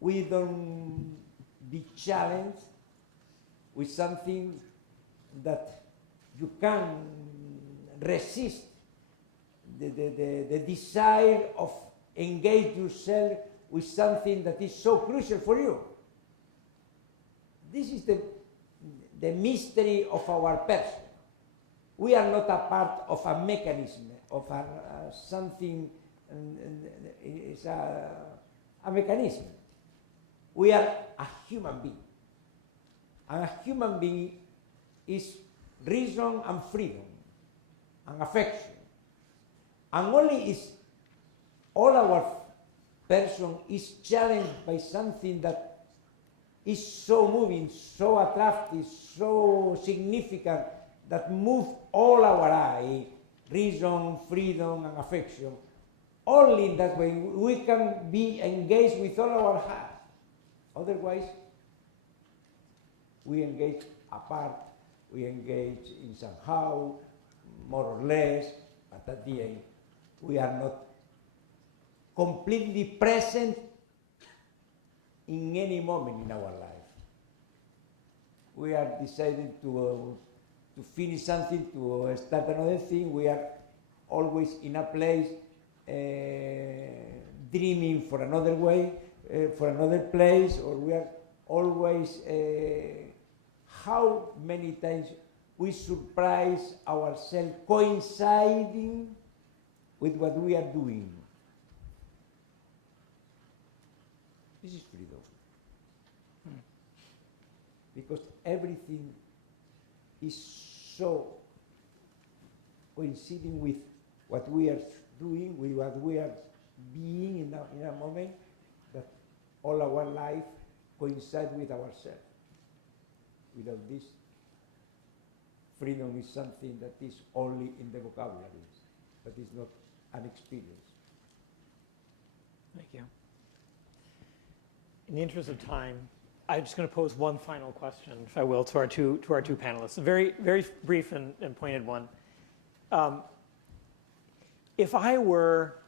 we don't be challenged with something that you can resist, the desire of engage yourself with something that is so crucial for you. This is the mystery of our person. We are not a part of a mechanism, of something, it's a mechanism. We are a human being. And a human being is reason and freedom and affection. And only is all our person is challenged by something that is so moving, so attractive, so significant, that move all our eye, reason, freedom, and affection. Only in that way we can be engaged with all our heart. Otherwise, we engage apart, we engage in somehow, more or less, but at the end, we are not completely present in any moment in our life. we are deciding to finish something, to start another thing. We are always in a place dreaming for another way, for another place, or we are always, how many times we surprise ourselves coinciding with what we are doing. This is freedom. Because everything is so coinciding with what we are doing, with what we are being in a moment, that all our life coincides with ourselves. Without this, freedom is something that is only in the vocabularies, but is not an experience. Thank you. In the interest of time, I'm just going to pose one final question, if I will, to our two panelists. A very, very brief and pointed one. If I were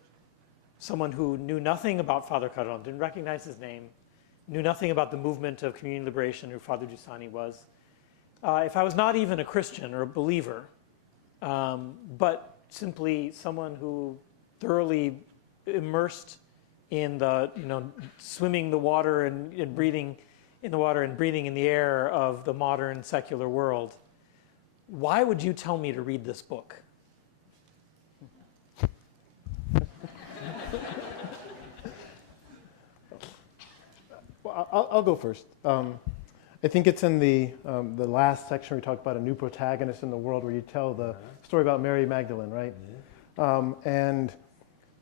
someone who knew nothing about Father Carrón, didn't recognize his name, knew nothing about the movement of community liberation who Father Giussani was, if I was not even a Christian or a believer, but simply someone who thoroughly immersed in the, swimming the water and breathing in the water and breathing in the air of the modern secular world, why would you tell me to read this book? Well, I'll go first. I think it's in the last section where we talk about a new protagonist in the world, where you tell the story about Mary Magdalene, right? And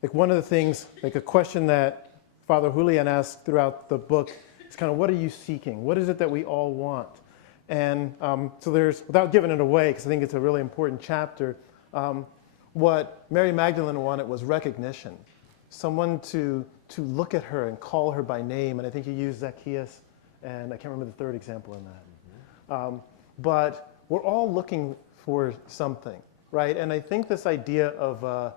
like one of the things, like a question that Father Julián asked throughout the book is kind of, what are you seeking? What is it that we all want? And so there's, without giving it away, because I think it's a really important chapter, what Mary Magdalene wanted was recognition. Someone to look at her and call her by name. And I think you used Zacchaeus, and I can't remember the third example in that. But we're all looking for something, right? And I think this idea of,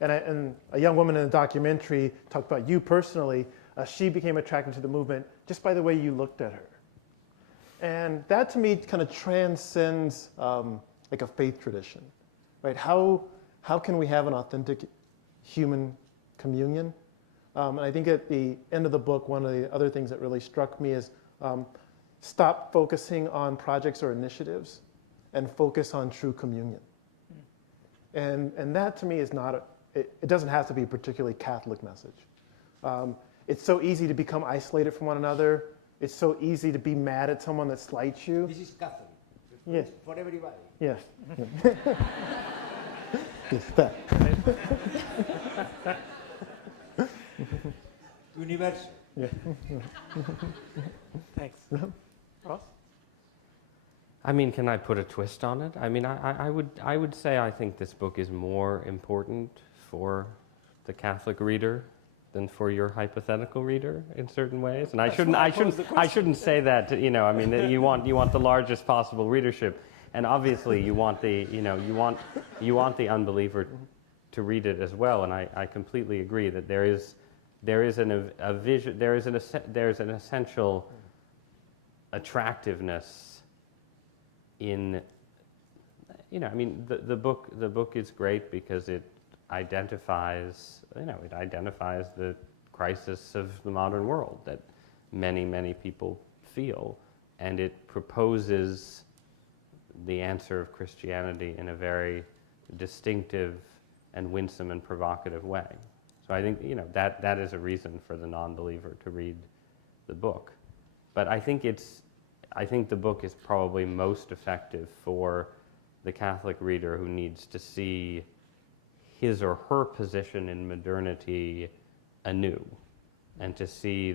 and a young woman in the documentary talked about you personally, she became attracted to the movement just by the way you looked at her. And that to me kind of transcends like a faith tradition, right? How can we have an authentic human communion? And I think at the end of the book, one of the other things that really struck me is stop focusing on projects or initiatives and focus on true communion. And that to me is not, it doesn't have to be a particularly Catholic message. It's so easy to become isolated from one another. It's so easy to be mad at someone that slights you. This is Catholic. Yes. For everybody. Yes. Yes, that. Universal. Yeah. Thanks. Ross? I mean, can I put a twist on it? I mean, I would say I think this book is more important for the Catholic reader than for your hypothetical reader in certain ways. And I shouldn't say that. I mean, you want the largest possible readership, and obviously you want the you want the unbeliever to read it as well. And I completely agree that there is an essential attractiveness in, I mean, the book is great because it identifies the crisis of the modern world that many people feel, and it proposes the answer of Christianity in a very distinctive and winsome and provocative way. So I think that is a reason for the non-believer to read the book. But I think the book is probably most effective for the Catholic reader who needs to see his or her position in modernity anew, and to see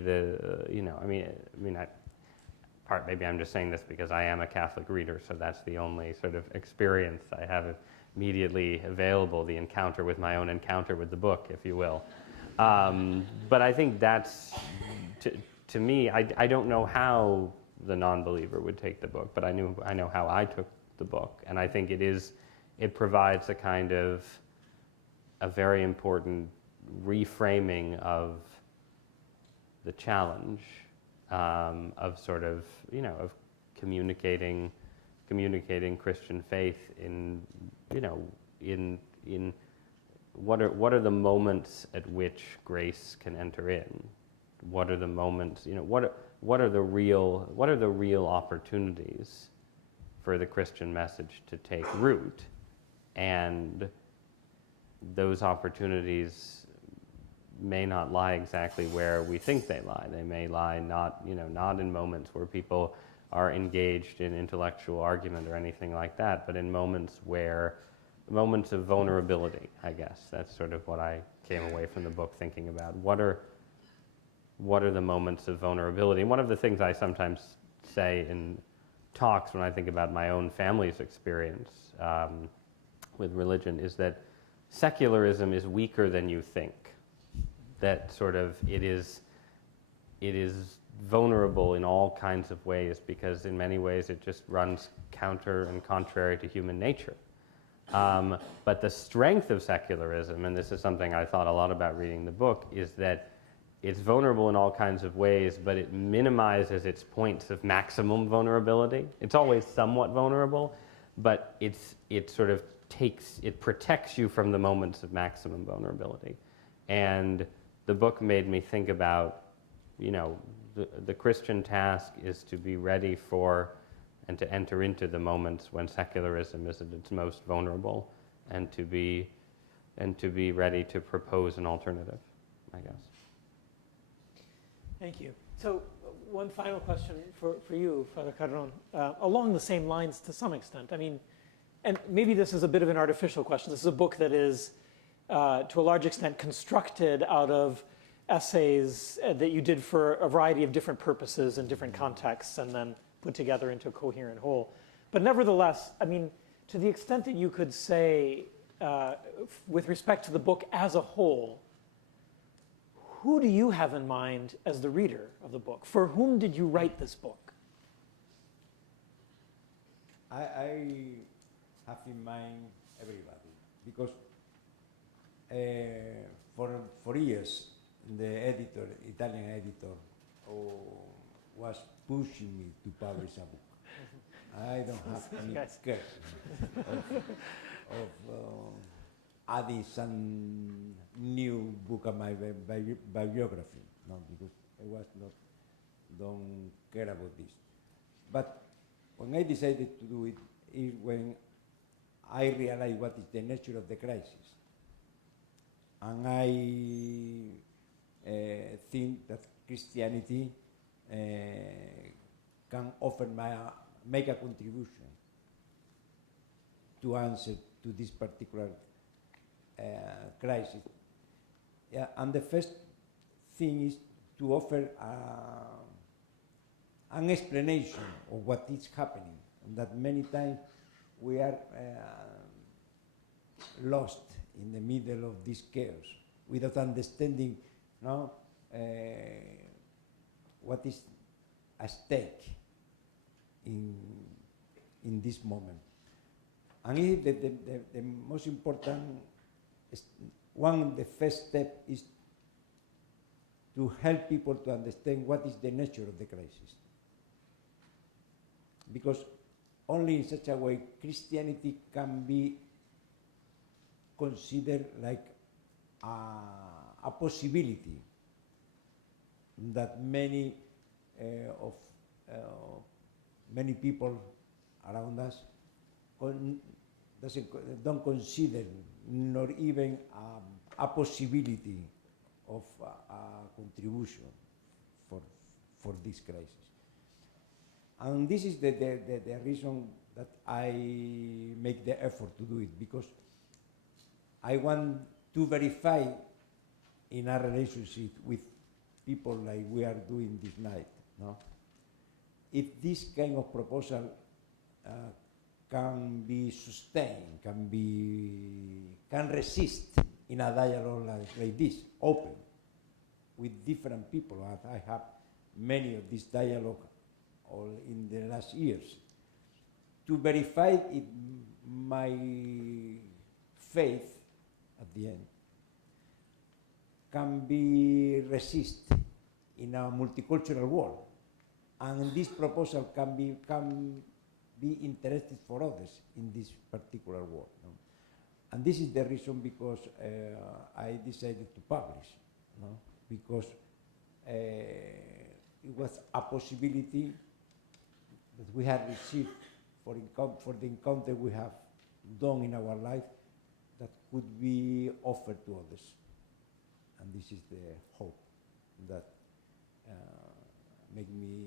maybe I'm just saying this because I am a Catholic reader, so that's the only sort of experience I have immediately available, the encounter with my own encounter with the book, if you will. But I think that's, to me, I don't know how the non-believer would take the book, but I know how I took the book, and I think it provides a kind of a very important reframing of the challenge of sort of of communicating Christian faith in, in what are the moments at which grace can enter in? What are the moments, what are the real opportunities for the Christian message to take root? And those opportunities may not lie exactly where we think they lie. They may lie not in moments where people are engaged in intellectual argument or anything like that, but in moments of vulnerability, I guess. That's sort of what I came away from the book thinking about. What are the moments of vulnerability? And one of the things I sometimes say in talks when I think about my own family's experience with religion is that secularism is weaker than you think. That sort of it is vulnerable in all kinds of ways because in many ways it just runs counter and contrary to human nature. But the strength of secularism, and this is something I thought a lot about reading the book, is that it's vulnerable in all kinds of ways, but it minimizes its points of maximum vulnerability. It's always somewhat vulnerable, but it protects you from the moments of maximum vulnerability. And the book made me think about, the Christian task is to be ready for and to enter into the moments when secularism is at its most vulnerable, and to be ready to propose an alternative, I guess. Thank you. So one final question for you, Father Carrón, along the same lines to some extent. I mean, and maybe this is a bit of an artificial question. This is a book that is, to a large extent, constructed out of essays that you did for a variety of different purposes and different contexts and then put together into a coherent whole. But nevertheless, I mean, to the extent that you could say, with respect to the book as a whole, who do you have in mind as the reader of the book? For whom did you write this book? I have in mind everybody, because for years the Italian editor, was pushing me to publish a book. I don't have any care of adding some new book of my biography, no, because I don't care about this. But when I decided to do it, is when I realized what is the nature of the crisis. And I think that Christianity can make a contribution to answer to this particular crisis. Yeah, and the first thing is to offer an explanation of what is happening, and that many times we are lost in the middle of this chaos without understanding what is at stake in this moment. And the most important, the first step is to help people to understand what is the nature of the crisis. Because only in such a way Christianity can be considered like a possibility that many people around us don't consider, nor even a possibility of a contribution for this crisis. And this is the reason that I make the effort to do it, because I want to verify in our relationship with people like we are doing this night, no? If this kind of proposal can be sustained, can resist in a dialogue like this, open, with different people. I have many of these dialogues in the last years. To verify it, my faith at the end can be resisted in a multicultural world, and this proposal can be interesting for others in this particular work. No? And this is the reason because I decided to publish, no? Because it was a possibility that we had received for the encounter we have done in our life that could be offered to others. And this is the hope that make me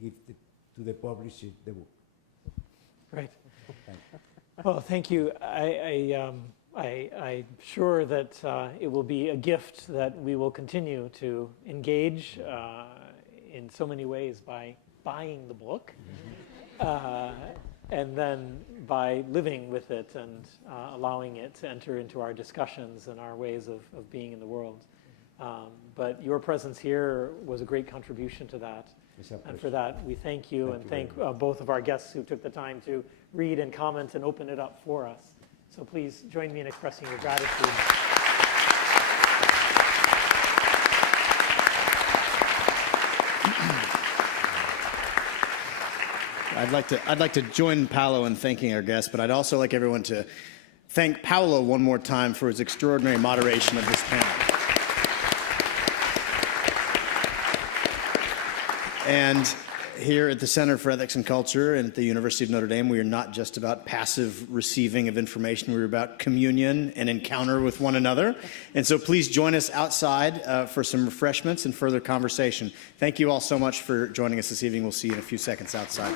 give to the publisher the book. Great. Thank you. Well, thank you. I'm sure that it will be a gift that we will continue to engage in so many ways by buying the book, and then by living with it and allowing it to enter into our discussions and our ways of being in the world. But your presence here was a great contribution to that. And for that, we thank you and thank both of our guests who took the time to read and comment and open it up for us. So please join me in expressing your gratitude. I'd like to join Paolo in thanking our guests, but I'd also like everyone to thank Paolo one more time for his extraordinary moderation of this panel. And here at the Center for Ethics and Culture and at the University of Notre Dame, we are not just about passive receiving of information. We're about communion and encounter with one another. And so please join us outside for some refreshments and further conversation. Thank you all so much for joining us this evening. We'll see you in a few seconds outside.